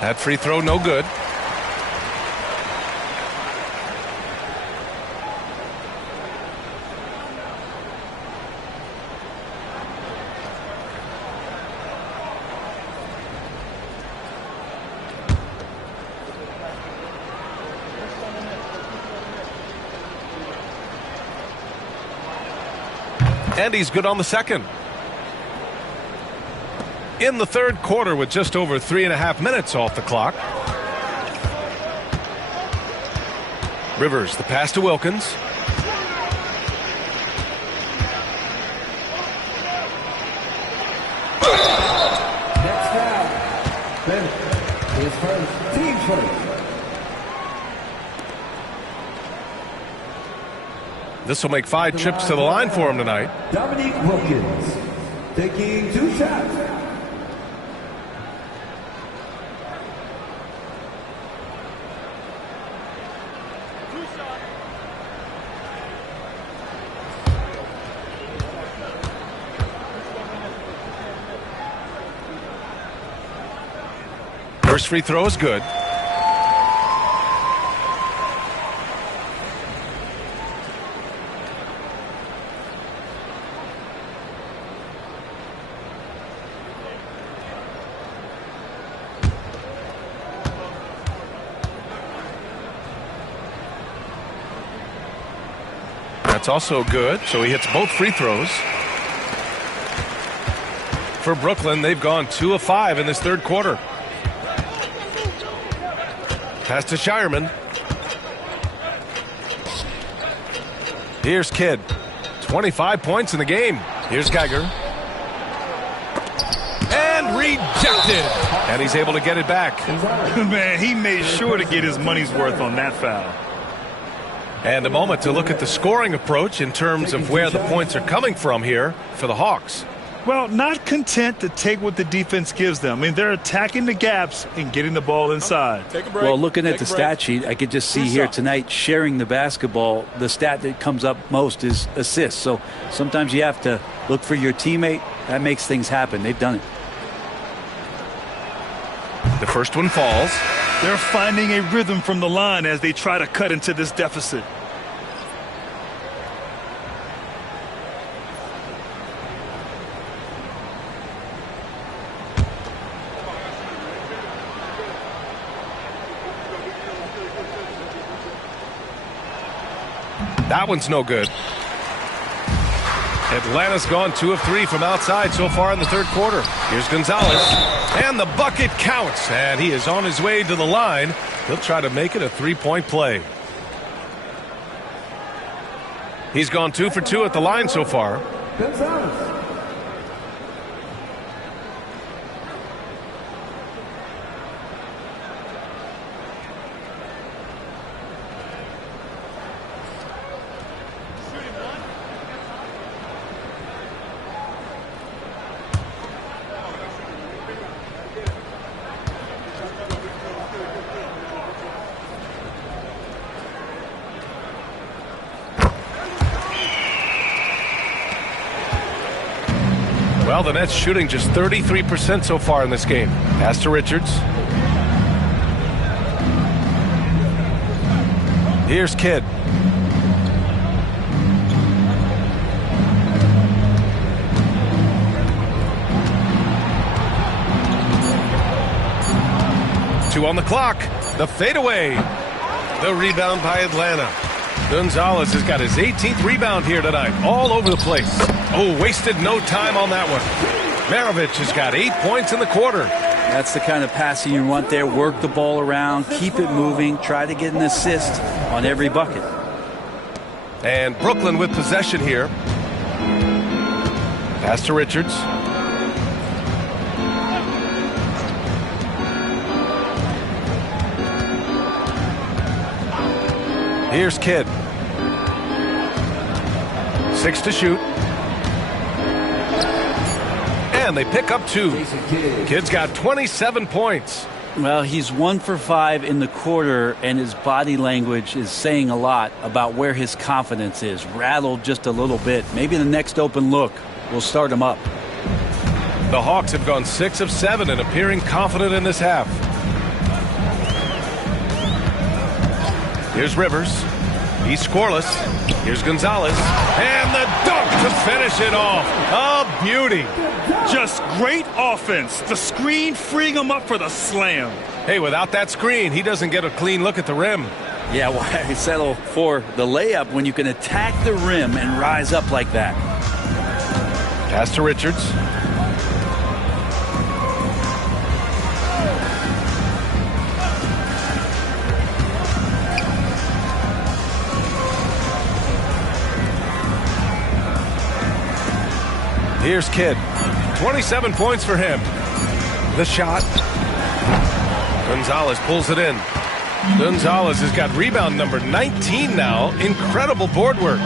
That free throw, no good. And he's good on the second. In the third quarter with just over 3.5 minutes off the clock. Rivers, the pass to Wilkins. Next foul. Bennett is first. Team first. This will make 5 trips to the line for him tonight. Dominique Wilkins taking 2 shots. First free throw is good. That's also good, so he hits both free throws. For Brooklyn, they've gone 2 of 5 in this third quarter. Pass to Shireman. Here's Kidd. 25 points in the game. Here's Geiger. And rejected. And he's able to get it back. Man, he made sure to get his money's worth on that foul. And a moment to look at the scoring approach in terms of where the points are coming from here for the Hawks. Well, not content to take what the defense gives them. I mean, they're attacking the gaps and getting the ball inside. Take a break. Well, looking at Take the a break. stat sheet, I could just see here tonight sharing the basketball. The stat that comes up most is assists. So sometimes you have to look for your teammate. That makes things happen. They've done it. The first one falls. They're finding a rhythm from the line as they try to cut into this deficit. That one's no good. Atlanta's gone 2 of 3 from outside so far in the third quarter. Here's Gonzalez. And the bucket counts. And he is on his way to the line. He'll try to make it a 3-point play. He's gone 2 for 2 at the line so far. Gonzalez. Well, the Nets shooting just 33% so far in this game. Pass to Richards. Here's Kidd. Two on the clock. The fadeaway. The rebound by Atlanta. Gonzalez has got his 18th rebound here tonight. All over the place. Oh, wasted no time on that one. Maravich has got 8 points in the quarter. That's the kind of passing you want there. Work the ball around, keep it moving, try to get an assist on every bucket. And Brooklyn with possession here. Pass to Richards. Here's Kidd. 6 to shoot. And they pick up 2. Kidd's got 27 points. Well, he's 1 for 5 in the quarter, and his body language is saying a lot about where his confidence is. Rattled just a little bit. Maybe the next open look will start him up. The Hawks have gone 6 of 7 and appearing confident in this half. Here's Rivers. He's scoreless. Here's Gonzalez. And the dunk to finish it off. A beauty. Just great offense. The screen freeing him up for the slam. Hey, without that screen, he doesn't get a clean look at the rim. Yeah, why settle for the layup when you can attack the rim and rise up like that? Pass to Richards. Here's Kidd. 27 points for him. The shot. Gonzalez pulls it in. Gonzalez has got rebound number 19 now. Incredible board work.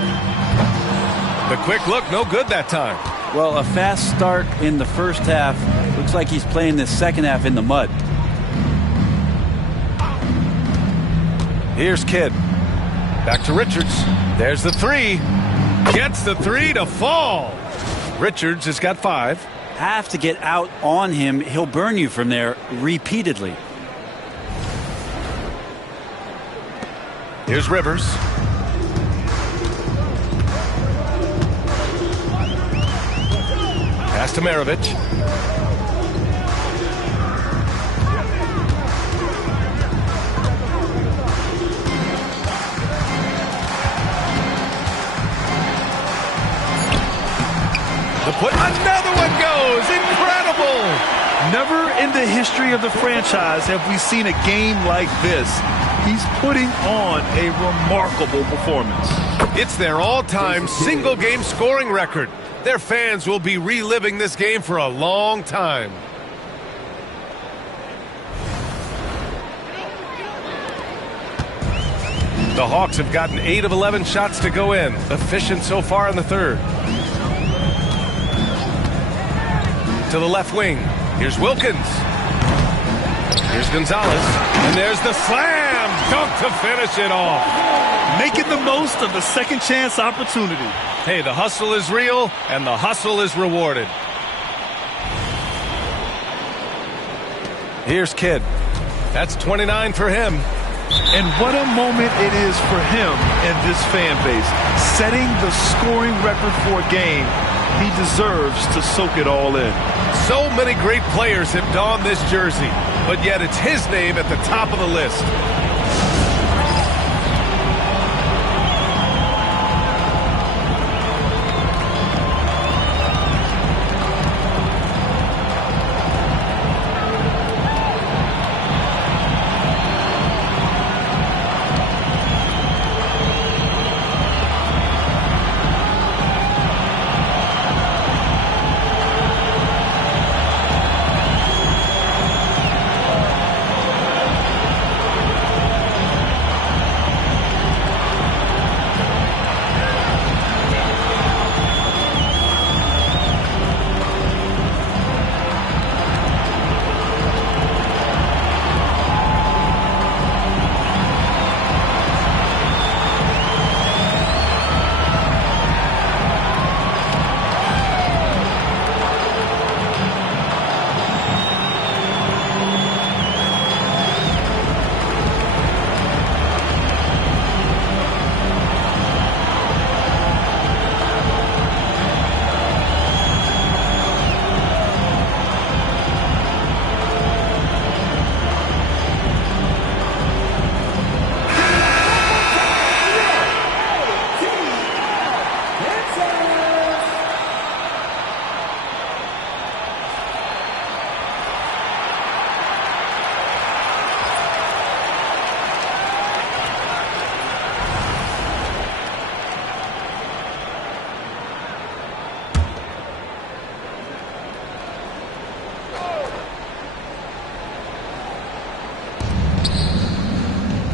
The quick look, no good that time. Well, a fast start in the first half. Looks like he's playing the second half in the mud. Here's Kidd. Back to Richards. There's the 3. Gets the 3 to fall. Richards has got 5. Have to get out on him. He'll burn you from there repeatedly. Here's Rivers. Pass to Maravich. Another one goes. Incredible. Never in the history of the franchise have we seen a game like this. He's putting on a remarkable performance. It's their all-time single-game scoring record. Their fans will be reliving this game for a long time. The Hawks have gotten 8 of 11 shots to go in. Efficient so far in the third. To the left wing. Here's Wilkins. Here's Gonzalez. And there's the slam dunk to finish it off. Making the most of the second chance opportunity. Hey, the hustle is real and the hustle is rewarded. Here's Kidd. That's 29 for him. And what a moment it is for him and this fan base. Setting the scoring record for a game. He deserves to soak it all in. So many great players have donned this jersey, but yet it's his name at the top of the list.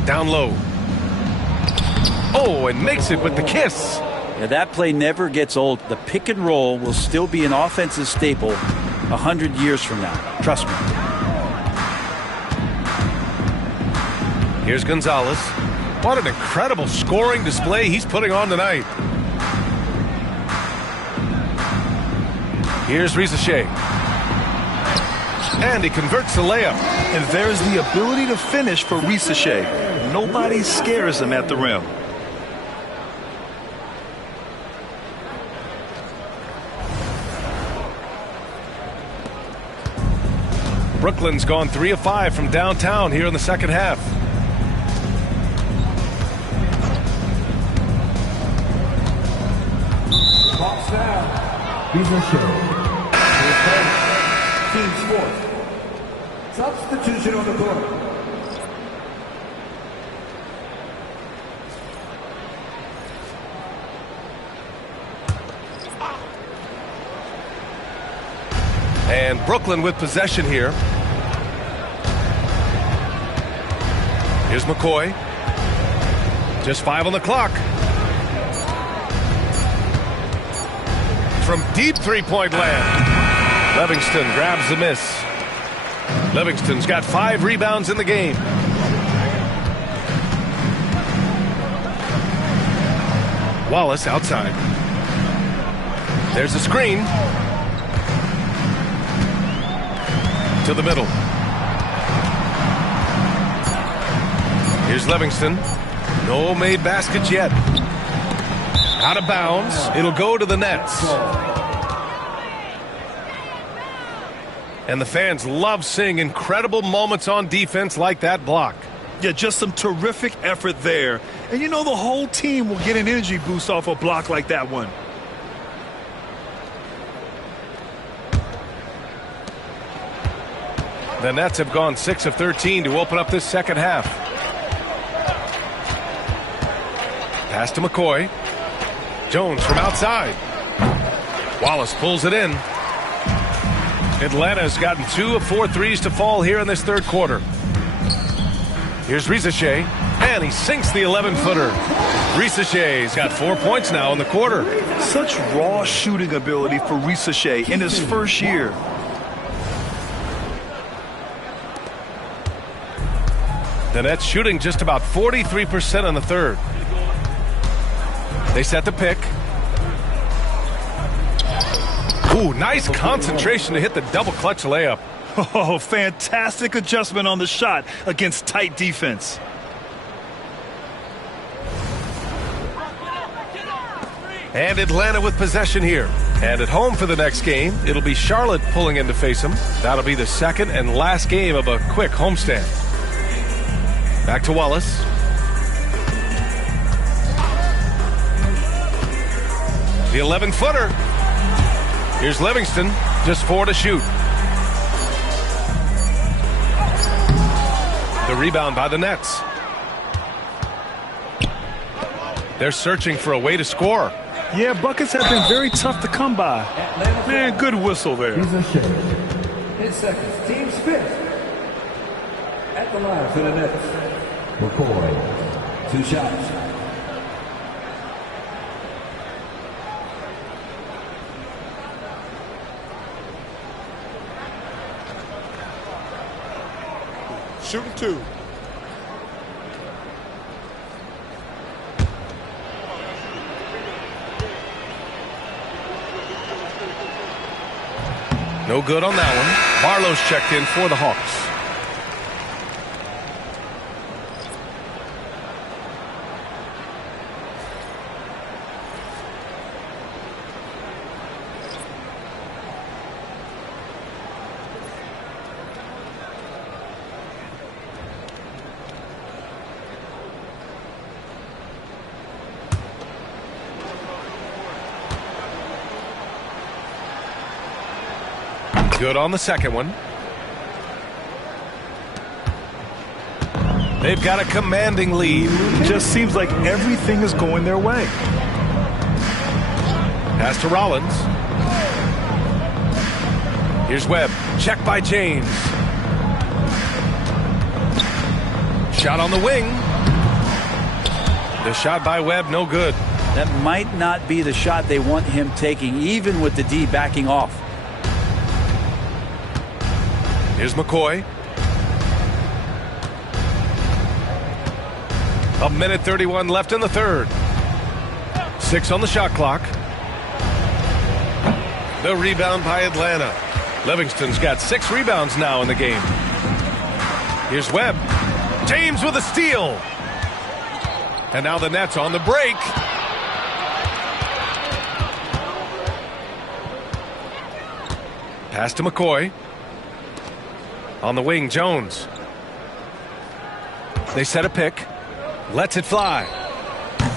Down low. Oh, and makes it with the kiss. Yeah, that play never gets old. The pick and roll will still be an offensive staple 100 years from now. Trust me. Here's Gonzalez. What an incredible scoring display he's putting on tonight. Here's Risacher. And he converts the layup. And there's the ability to finish for Risacher. Nobody scares him at the rim. Brooklyn's gone 3 of 5 from downtown here in the second half. Box down. Team sports. Substitution on the court. And Brooklyn with possession here. Here's McCoy. Just 5 on the clock. From deep three-point land. Livingston grabs the miss. Livingston's got 5 rebounds in the game. Wallace outside. There's a screen. To the middle. Here's Livingston. No made baskets yet. Out of bounds. It'll go to the Nets. And the fans love seeing incredible moments on defense like that block. Yeah, just some terrific effort there. And you know the whole team will get an energy boost off a block like that one. The Nets have gone 6 of 13 to open up this second half. Pass to McCoy. Jones from outside. Wallace pulls it in. Atlanta's gotten 2 of 4 threes to fall here in this third quarter. Here's Risacher, and he sinks the 11-footer. Risacher's got 4 points now in the quarter. Such raw shooting ability for Risacher in his first year. The Nets shooting just about 43% in the third. They set the pick. Ooh, nice concentration to hit the double clutch layup. Oh, fantastic adjustment on the shot against tight defense. And Atlanta with possession here. And at home for the next game, it'll be Charlotte pulling in to face them. That'll be the second and last game of a quick homestand. Back to Wallace. The 11-footer. Here's Livingston, just 4 to shoot. The rebound by the Nets. They're searching for a way to score. Yeah, buckets have been very tough to come by. Man, good whistle there. 10 seconds. Team fifth. At the line for the Nets. McCoy. 2 shots. Shooting 2. No good on that one. Barlow's checked in for the Hawks. Good on the second one. They've got a commanding lead. It just seems like everything is going their way. Pass to Rollins. Here's Webb. Check by James. Shot on the wing. The shot by Webb, no good. That might not be the shot they want him taking, even with the D backing off. Here's McCoy. A minute 31 left in the third. 6 on the shot clock. The rebound by Atlanta. Livingston's got 6 rebounds now in the game. Here's Webb. James with a steal. And now the Nets on the break. Pass to McCoy. On the wing, Jones. They set a pick. Lets it fly.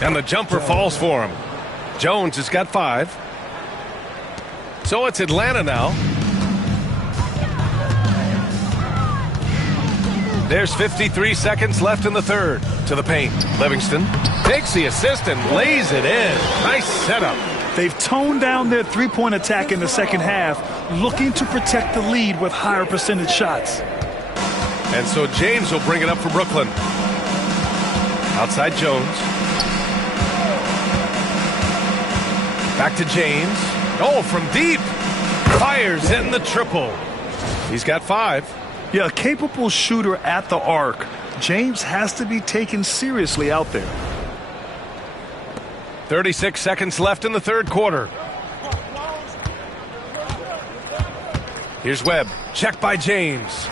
And the jumper falls for him. Jones has got 5. So it's Atlanta now. There's 53 seconds left in the third. To the paint. Livingston takes the assist and lays it in. Nice setup. They've toned down their three-point attack in the second half, looking to protect the lead with higher percentage shots. And so James will bring it up for Brooklyn. Outside Jones. Back to James. Oh, from deep. Fires in the triple. He's got 5. Yeah, a capable shooter at the arc. James has to be taken seriously out there. 36 seconds left in the third quarter. Here's Webb. Check by James.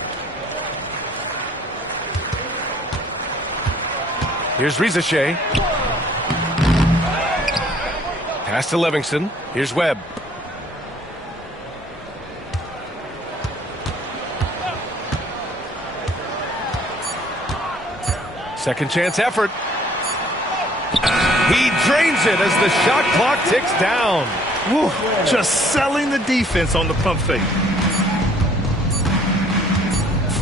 Here's Rizachet. Pass to Livingston. Here's Webb. Second chance effort. He drains it as the shot clock ticks down. Woo, just selling the defense on the pump fake.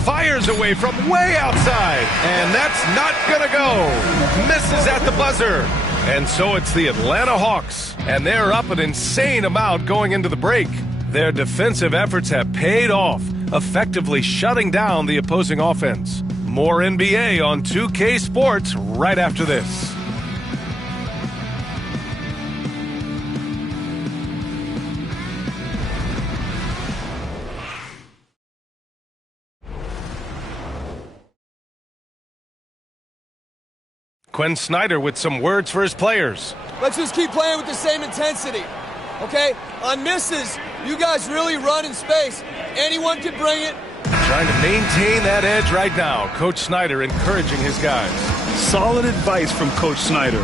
Fires away from way outside, and that's not gonna go. Misses at the buzzer. And so it's the Atlanta Hawks, and they're up an insane amount going into the break. Their defensive efforts have paid off, effectively shutting down the opposing offense. More NBA on 2K Sports right after this. Quinn Snyder with some words for his players. Let's just keep playing with the same intensity, okay? On misses, you guys really run in space. Anyone can bring it. Trying to maintain that edge right now. Coach Snyder encouraging his guys. Solid advice from Coach Snyder,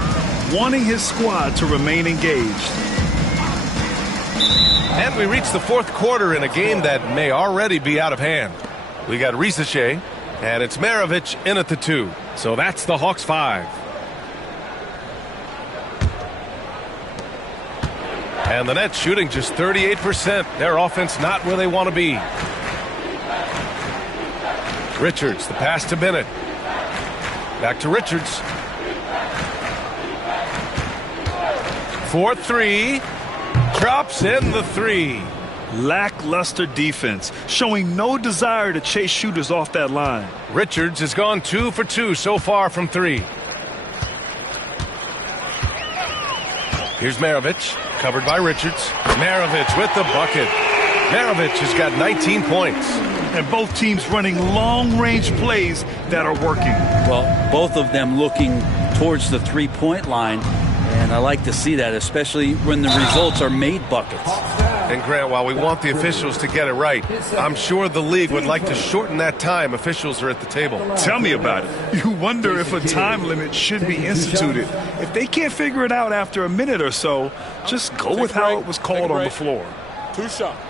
wanting his squad to remain engaged. And we reach the fourth quarter in a game that may already be out of hand. We got Rizachet, and it's Maravich in at the 2. So that's the Hawks 5. And the Nets shooting just 38%. Their offense not where they want to be. Richards, the pass to Bennett. Back to Richards. 4-3. Drops in the 3. Lackluster defense, showing no desire to chase shooters off that line. Richards has gone 2 for 2 so far from 3. Here's Maravich, covered by Richards. Maravich with the bucket. Maravich has got 19 points. And both teams running long-range plays that are working. Well, both of them looking towards the three-point line, and I like to see that, especially when the results are made buckets. And Grant, while we want the officials to get it right, I'm sure the league would like to shorten that time officials are at the table. Tell me about it. You wonder if a time limit should be instituted. If they can't figure it out after a minute or so, just go with how it was called on the floor. 2 shots.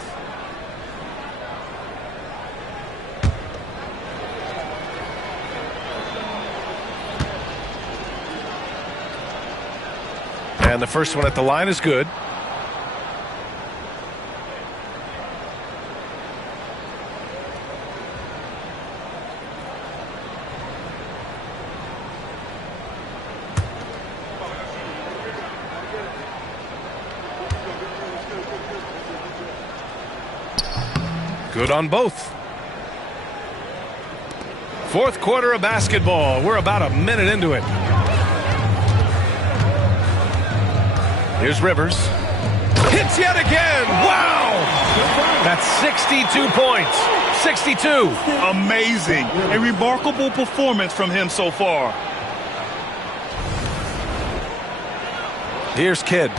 And the first one at the line is good. Good on both. Fourth quarter of basketball. We're about a minute into it. Here's Rivers. Hits yet again. Wow. That's 62 points. 62. Amazing. A remarkable performance from him so far. Here's Kidd.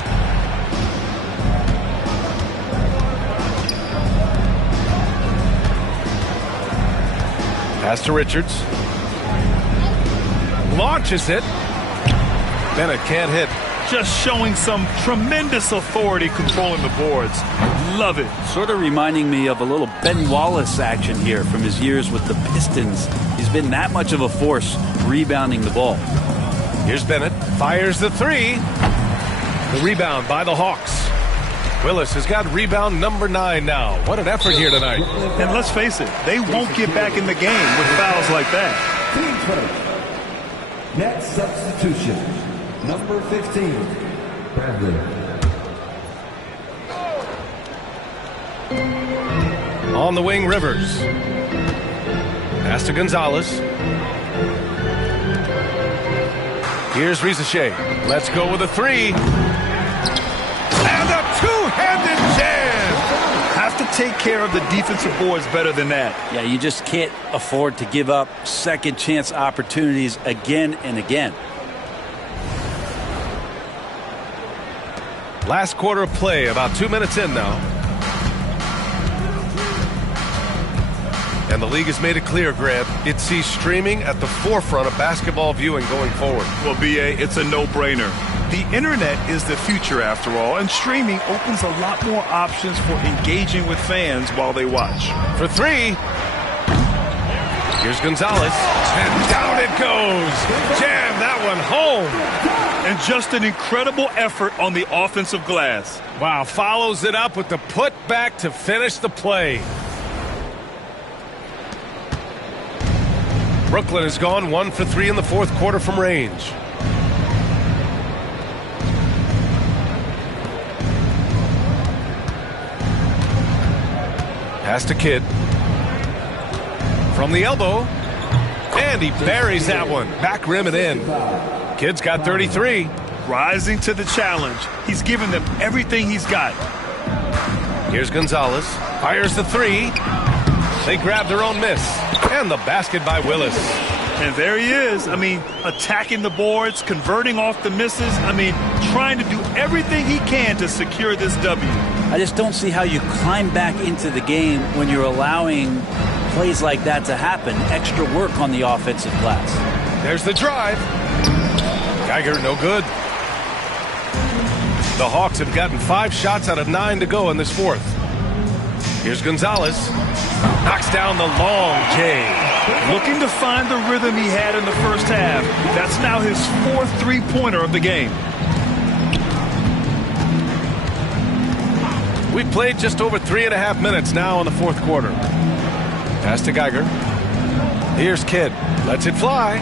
Pass to Richards. Launches it. Bennett can't hit. Just showing some tremendous authority controlling the boards. Love it. Sort of reminding me of a little Ben Wallace action here from his years with the Pistons. He's been that much of a force rebounding the ball. Here's Bennett. Fires the three. The rebound by the Hawks. Willis has got rebound number 9 now. What an effort here tonight. And let's face it, they won't get back in the game with fouls like that. Team first. Next substitution. Number 15, Bradley. On the wing, Rivers. Pass to Gonzalez. Here's Rizachet. Let's go with a three. And a two-handed jam. Have to take care of the defensive boards better than that. Yeah, you just can't afford to give up second chance opportunities again and again. Last quarter of play, about 2 minutes in now. And the league has made it clear, Grant, it sees streaming at the forefront of basketball viewing going forward. Well, B.A., it's a no-brainer. The internet is the future, after all, and streaming opens a lot more options for engaging with fans while they watch. For three. Here's Gonzalez. And down it goes. Jam that one home. And just an incredible effort on the offensive glass. Wow, follows it up with the putback to finish the play. Brooklyn has gone 1 for 3 in the fourth quarter from range. Pass to Kidd. From the elbow. And he buries that one. Back rim and in. Kidd's got 33. Rising to the challenge. He's given them everything he's got. Here's Gonzalez. Fires the three. They grab their own miss. And the basket by Willis. And there he is. I mean, attacking the boards, converting off the misses. I mean, trying to do everything he can to secure this W. I just don't see how you climb back into the game when you're allowing plays like that to happen. Extra work on the offensive glass. There's the drive. Geiger, no good. The Hawks have gotten 5 shots out of 9 to go in this fourth. Here's Gonzalez. Knocks down the long J. Looking to find the rhythm he had in the first half. That's now his 4th three-pointer of the game. We've played just over 3.5 minutes now in the fourth quarter. Pass to Geiger. Here's Kidd. Lets it fly.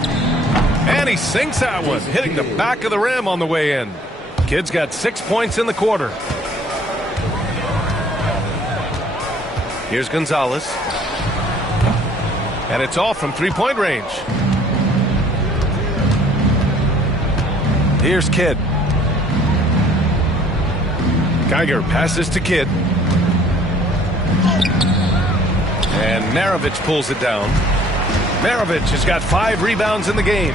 And he sinks that one, hitting the back of the rim on the way in. Kidd's got 6 points in the quarter. Here's Gonzalez. And it's off from three-point range. Here's Kidd. Geiger passes to Kidd. And Maravich pulls it down. Maravich has got 5 rebounds in the game.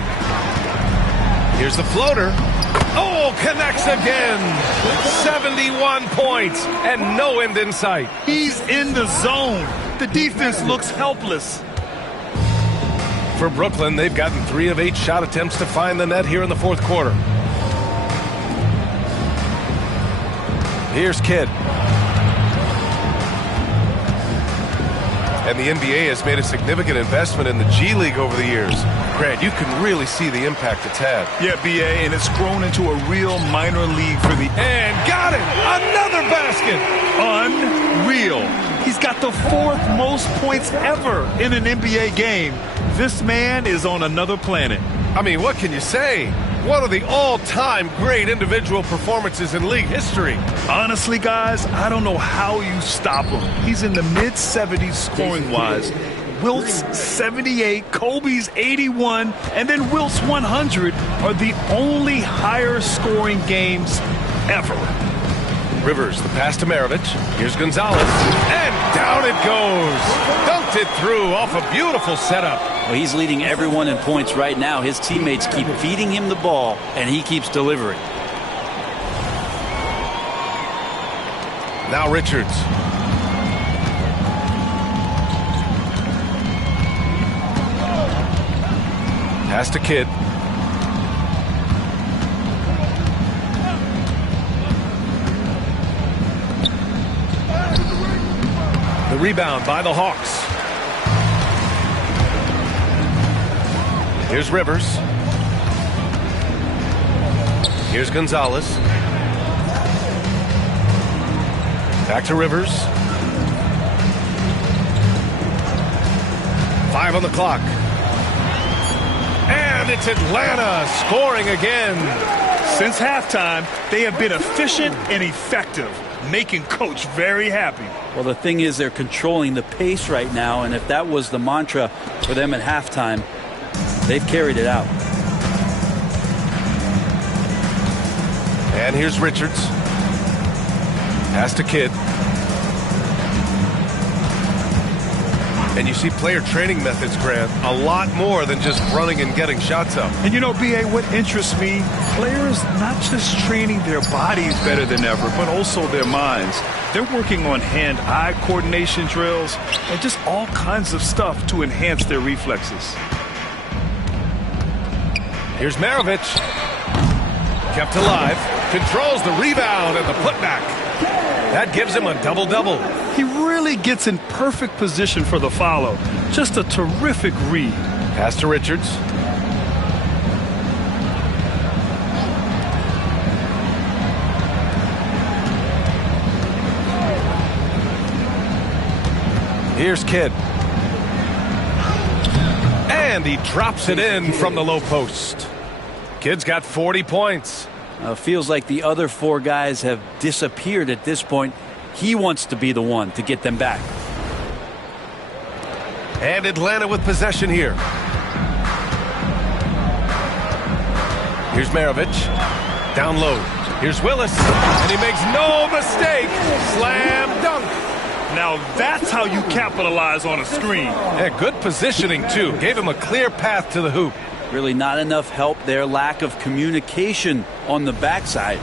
Here's the floater. Oh, connects again. 71 points and no end in sight. He's in the zone. The defense looks helpless. For Brooklyn, they've gotten 3 of 8 shot attempts to find the net here in the fourth quarter. Here's Kidd. And the NBA has made a significant investment in the G League over the years. Grant, you can really see the impact it's had. Yeah, B.A., and it's grown into a real minor league for the... And got it! Another basket! Unreal. He's got the 4th most points ever in an NBA game. This man is on another planet. I mean, what can you say? One of the all-time great individual performances in league history. Honestly, guys, I don't know how you stop him. He's in the mid-70s scoring-wise. Wilt's 78, Kobe's 81, and then Wilt's 100 are the only higher-scoring games ever. Rivers, the pass to Maravich. Here's Gonzalez. And down it goes. Dunked it through off a beautiful setup. Well, he's leading everyone in points right now. His teammates keep feeding him the ball, and he keeps delivering. Now Richards. Pass to Kidd. The rebound by the Hawks. Here's Rivers. Here's Gonzalez. Back to Rivers. 5 on the clock. And it's Atlanta scoring again. Since halftime, they have been efficient and effective, making Coach very happy. Well, the thing is, they're controlling the pace right now, and if that was the mantra for them at halftime, they've carried it out. And here's Richards. Pass to Kidd. And you see player training methods, Grant, a lot more than just running and getting shots up. And you know, B.A., what interests me, players not just training their bodies better than ever, but also their minds. They're working on hand-eye coordination drills and just all kinds of stuff to enhance their reflexes. Here's Maravich. Kept alive. Controls the rebound and the putback. That gives him a double-double. He really gets in perfect position for the follow. Just a terrific read. Pass to Richards. Here's Kidd. And he drops it in from the low post. Kidd's got 40 points. Feels like the other 4 guys have disappeared at this point. He wants to be the one to get them back. And Atlanta with possession here. Here's Maravich. Down low. Here's Willis. And he makes no mistake. Slam dunk. Now that's how you capitalize on a screen. Yeah, good positioning, too. Gave him a clear path to the hoop. Really not enough help there. Lack of communication on the backside.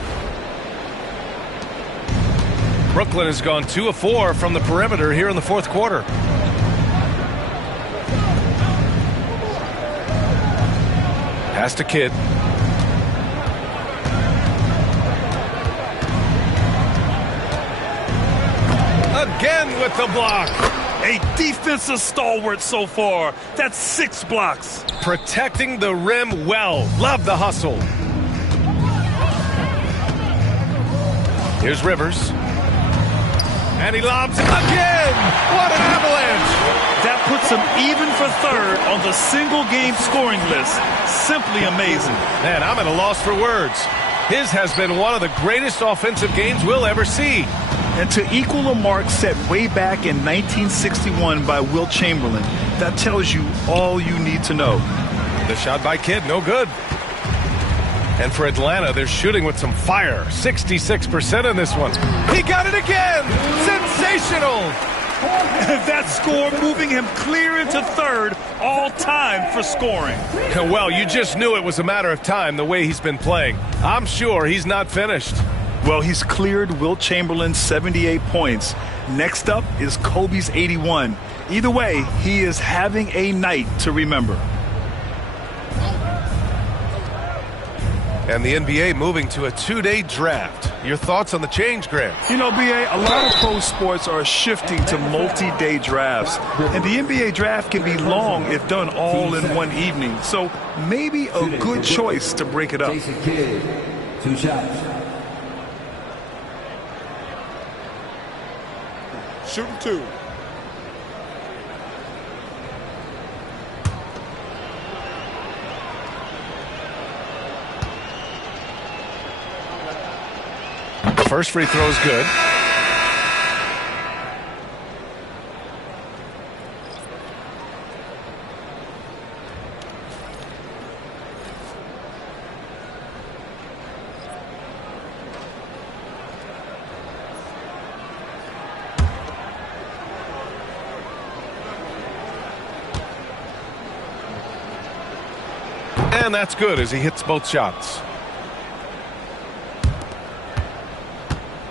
Brooklyn has gone 2 of 4 from the perimeter here in the fourth quarter. Pass to Kidd. Again with the block. A defensive stalwart so far. That's 6 blocks. Protecting the rim well. Love the hustle. Here's Rivers. And he lobs again. What an avalanche. That puts him even for third on the single-game scoring list. Simply amazing. Man, I'm at a loss for words. His has been one of the greatest offensive games we'll ever see. And to equal a mark set way back in 1961 by Wilt Chamberlain, that tells you all you need to know. The shot by Kidd, no good. And for Atlanta, they're shooting with some fire. 66% in this one. He got it again! Sensational! That score moving him clear into third all time for scoring. Well, you just knew it was a matter of time the way he's been playing. I'm sure he's not finished. Well, he's cleared Wilt Chamberlain's 78 points. Next up is Kobe's 81. Either way, he is having a night to remember. And the NBA moving to a 2-day draft. Your thoughts on the change, Grant? You know, B.A., a lot of pro sports are shifting to multi-day drafts. And the NBA draft can be long if done all in one evening. So maybe a good choice to break it up. Jason Kidd, 2 shots. Shooting 2. First free throw is good. And that's good as he hits both shots.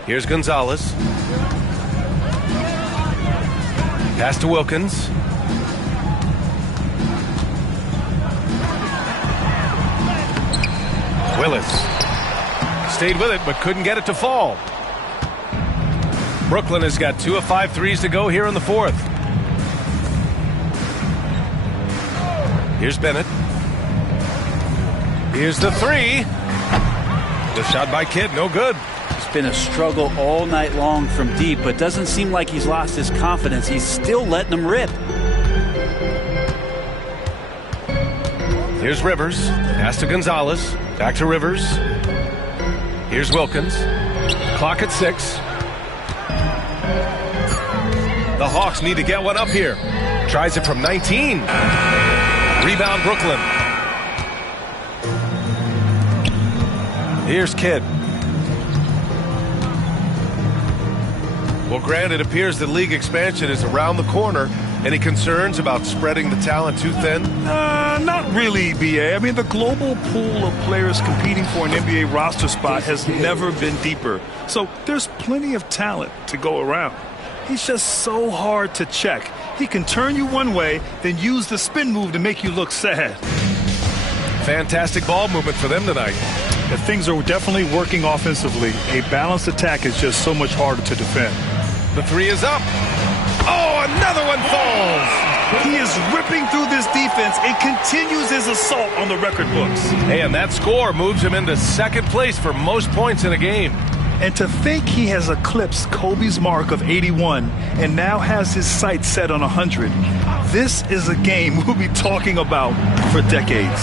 Here's Gonzalez. Pass to Wilkins. Willis stayed with it but couldn't get it to fall. Brooklyn has got 2 of 5 threes to go here in the fourth. Here's Bennett. Here's the three. The shot by Kidd, no good. It's been a struggle all night long from deep, but doesn't seem like he's lost his confidence. He's still letting them rip. Here's Rivers. Pass to Gonzalez. Back to Rivers. Here's Wilkins. Clock at 6. The Hawks need to get one up here. Tries it from 19. Rebound Brooklyn. Here's Kidd. Well, Grant, it appears that league expansion is around the corner. Any concerns about spreading the talent too thin? Not really, B.A. I mean, the global pool of players competing for an NBA roster spot has never been deeper. So there's plenty of talent to go around. He's just so hard to check. He can turn you one way, then use the spin move to make you look sad. Fantastic ball movement for them tonight. Things are definitely working offensively. A balanced attack is just so much harder to defend. The three is up. Oh, another one falls. He is ripping through this defense and continues his assault on the record books. Hey, and that score moves him into second place for most points in a game. And to think he has eclipsed Kobe's mark of 81 and now has his sights set on 100. This is a game we'll be talking about for decades.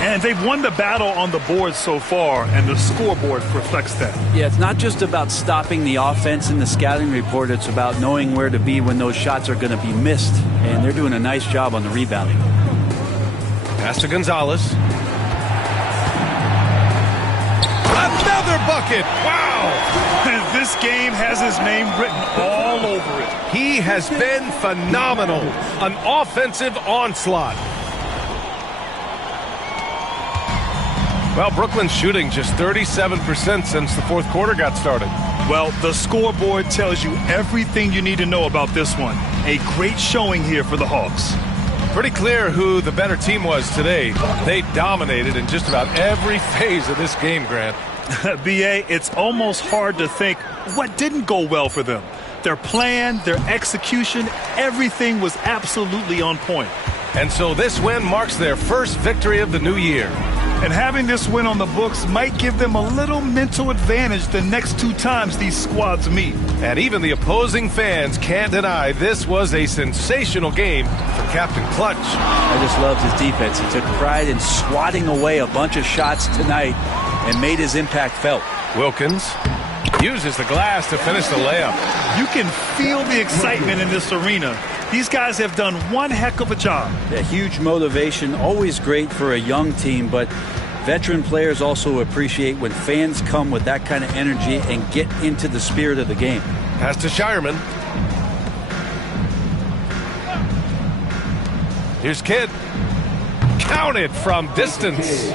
And they've won the battle on the board so far, and the scoreboard reflects that. Yeah, it's not just about stopping the offense in the scouting report. It's about knowing where to be when those shots are going to be missed. And they're doing a nice job on the rebounding. Pass to Gonzalez. Another bucket. Wow. And this game has his name written all over it. He has been phenomenal. An offensive onslaught. Well, Brooklyn's shooting just 37% since the fourth quarter got started. Well, the scoreboard tells you everything you need to know about this one. A great showing here for the Hawks. Pretty clear who the better team was today. They dominated in just about every phase of this game, Grant. B.A., it's almost hard to think what didn't go well for them. Their plan, their execution, everything was absolutely on point. And so this win marks their first victory of the new year. And having this win on the books might give them a little mental advantage the next 2 times these squads meet. And even the opposing fans can't deny this was a sensational game for Captain Clutch. I just loved his defense. He took pride in swatting away a bunch of shots tonight and made his impact felt. Wilkins uses the glass to finish the layup. You can feel the excitement in this arena. These guys have done one heck of a job. A huge motivation, always great for a young team, but veteran players also appreciate when fans come with that kind of energy and get into the spirit of the game. Pass to Shireman. Here's Kidd. Counted from distance.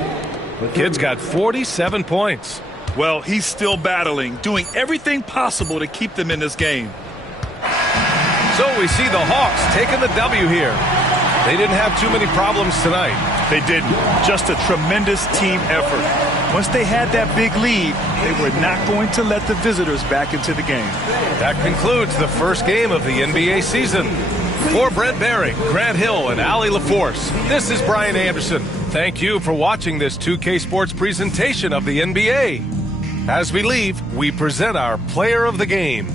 Kidd's got 47 points. Well, he's still battling, doing everything possible to keep them in this game. So we see the Hawks taking the W here. They didn't have too many problems tonight. They didn't. Just a tremendous team effort. Once they had that big lead, they were not going to let the visitors back into the game. That concludes the first game of the NBA season. For Brent Barry, Grant Hill, and Allie LaForce, this is Brian Anderson. Thank you for watching this 2K Sports presentation of the NBA. As we leave, we present our player of the game.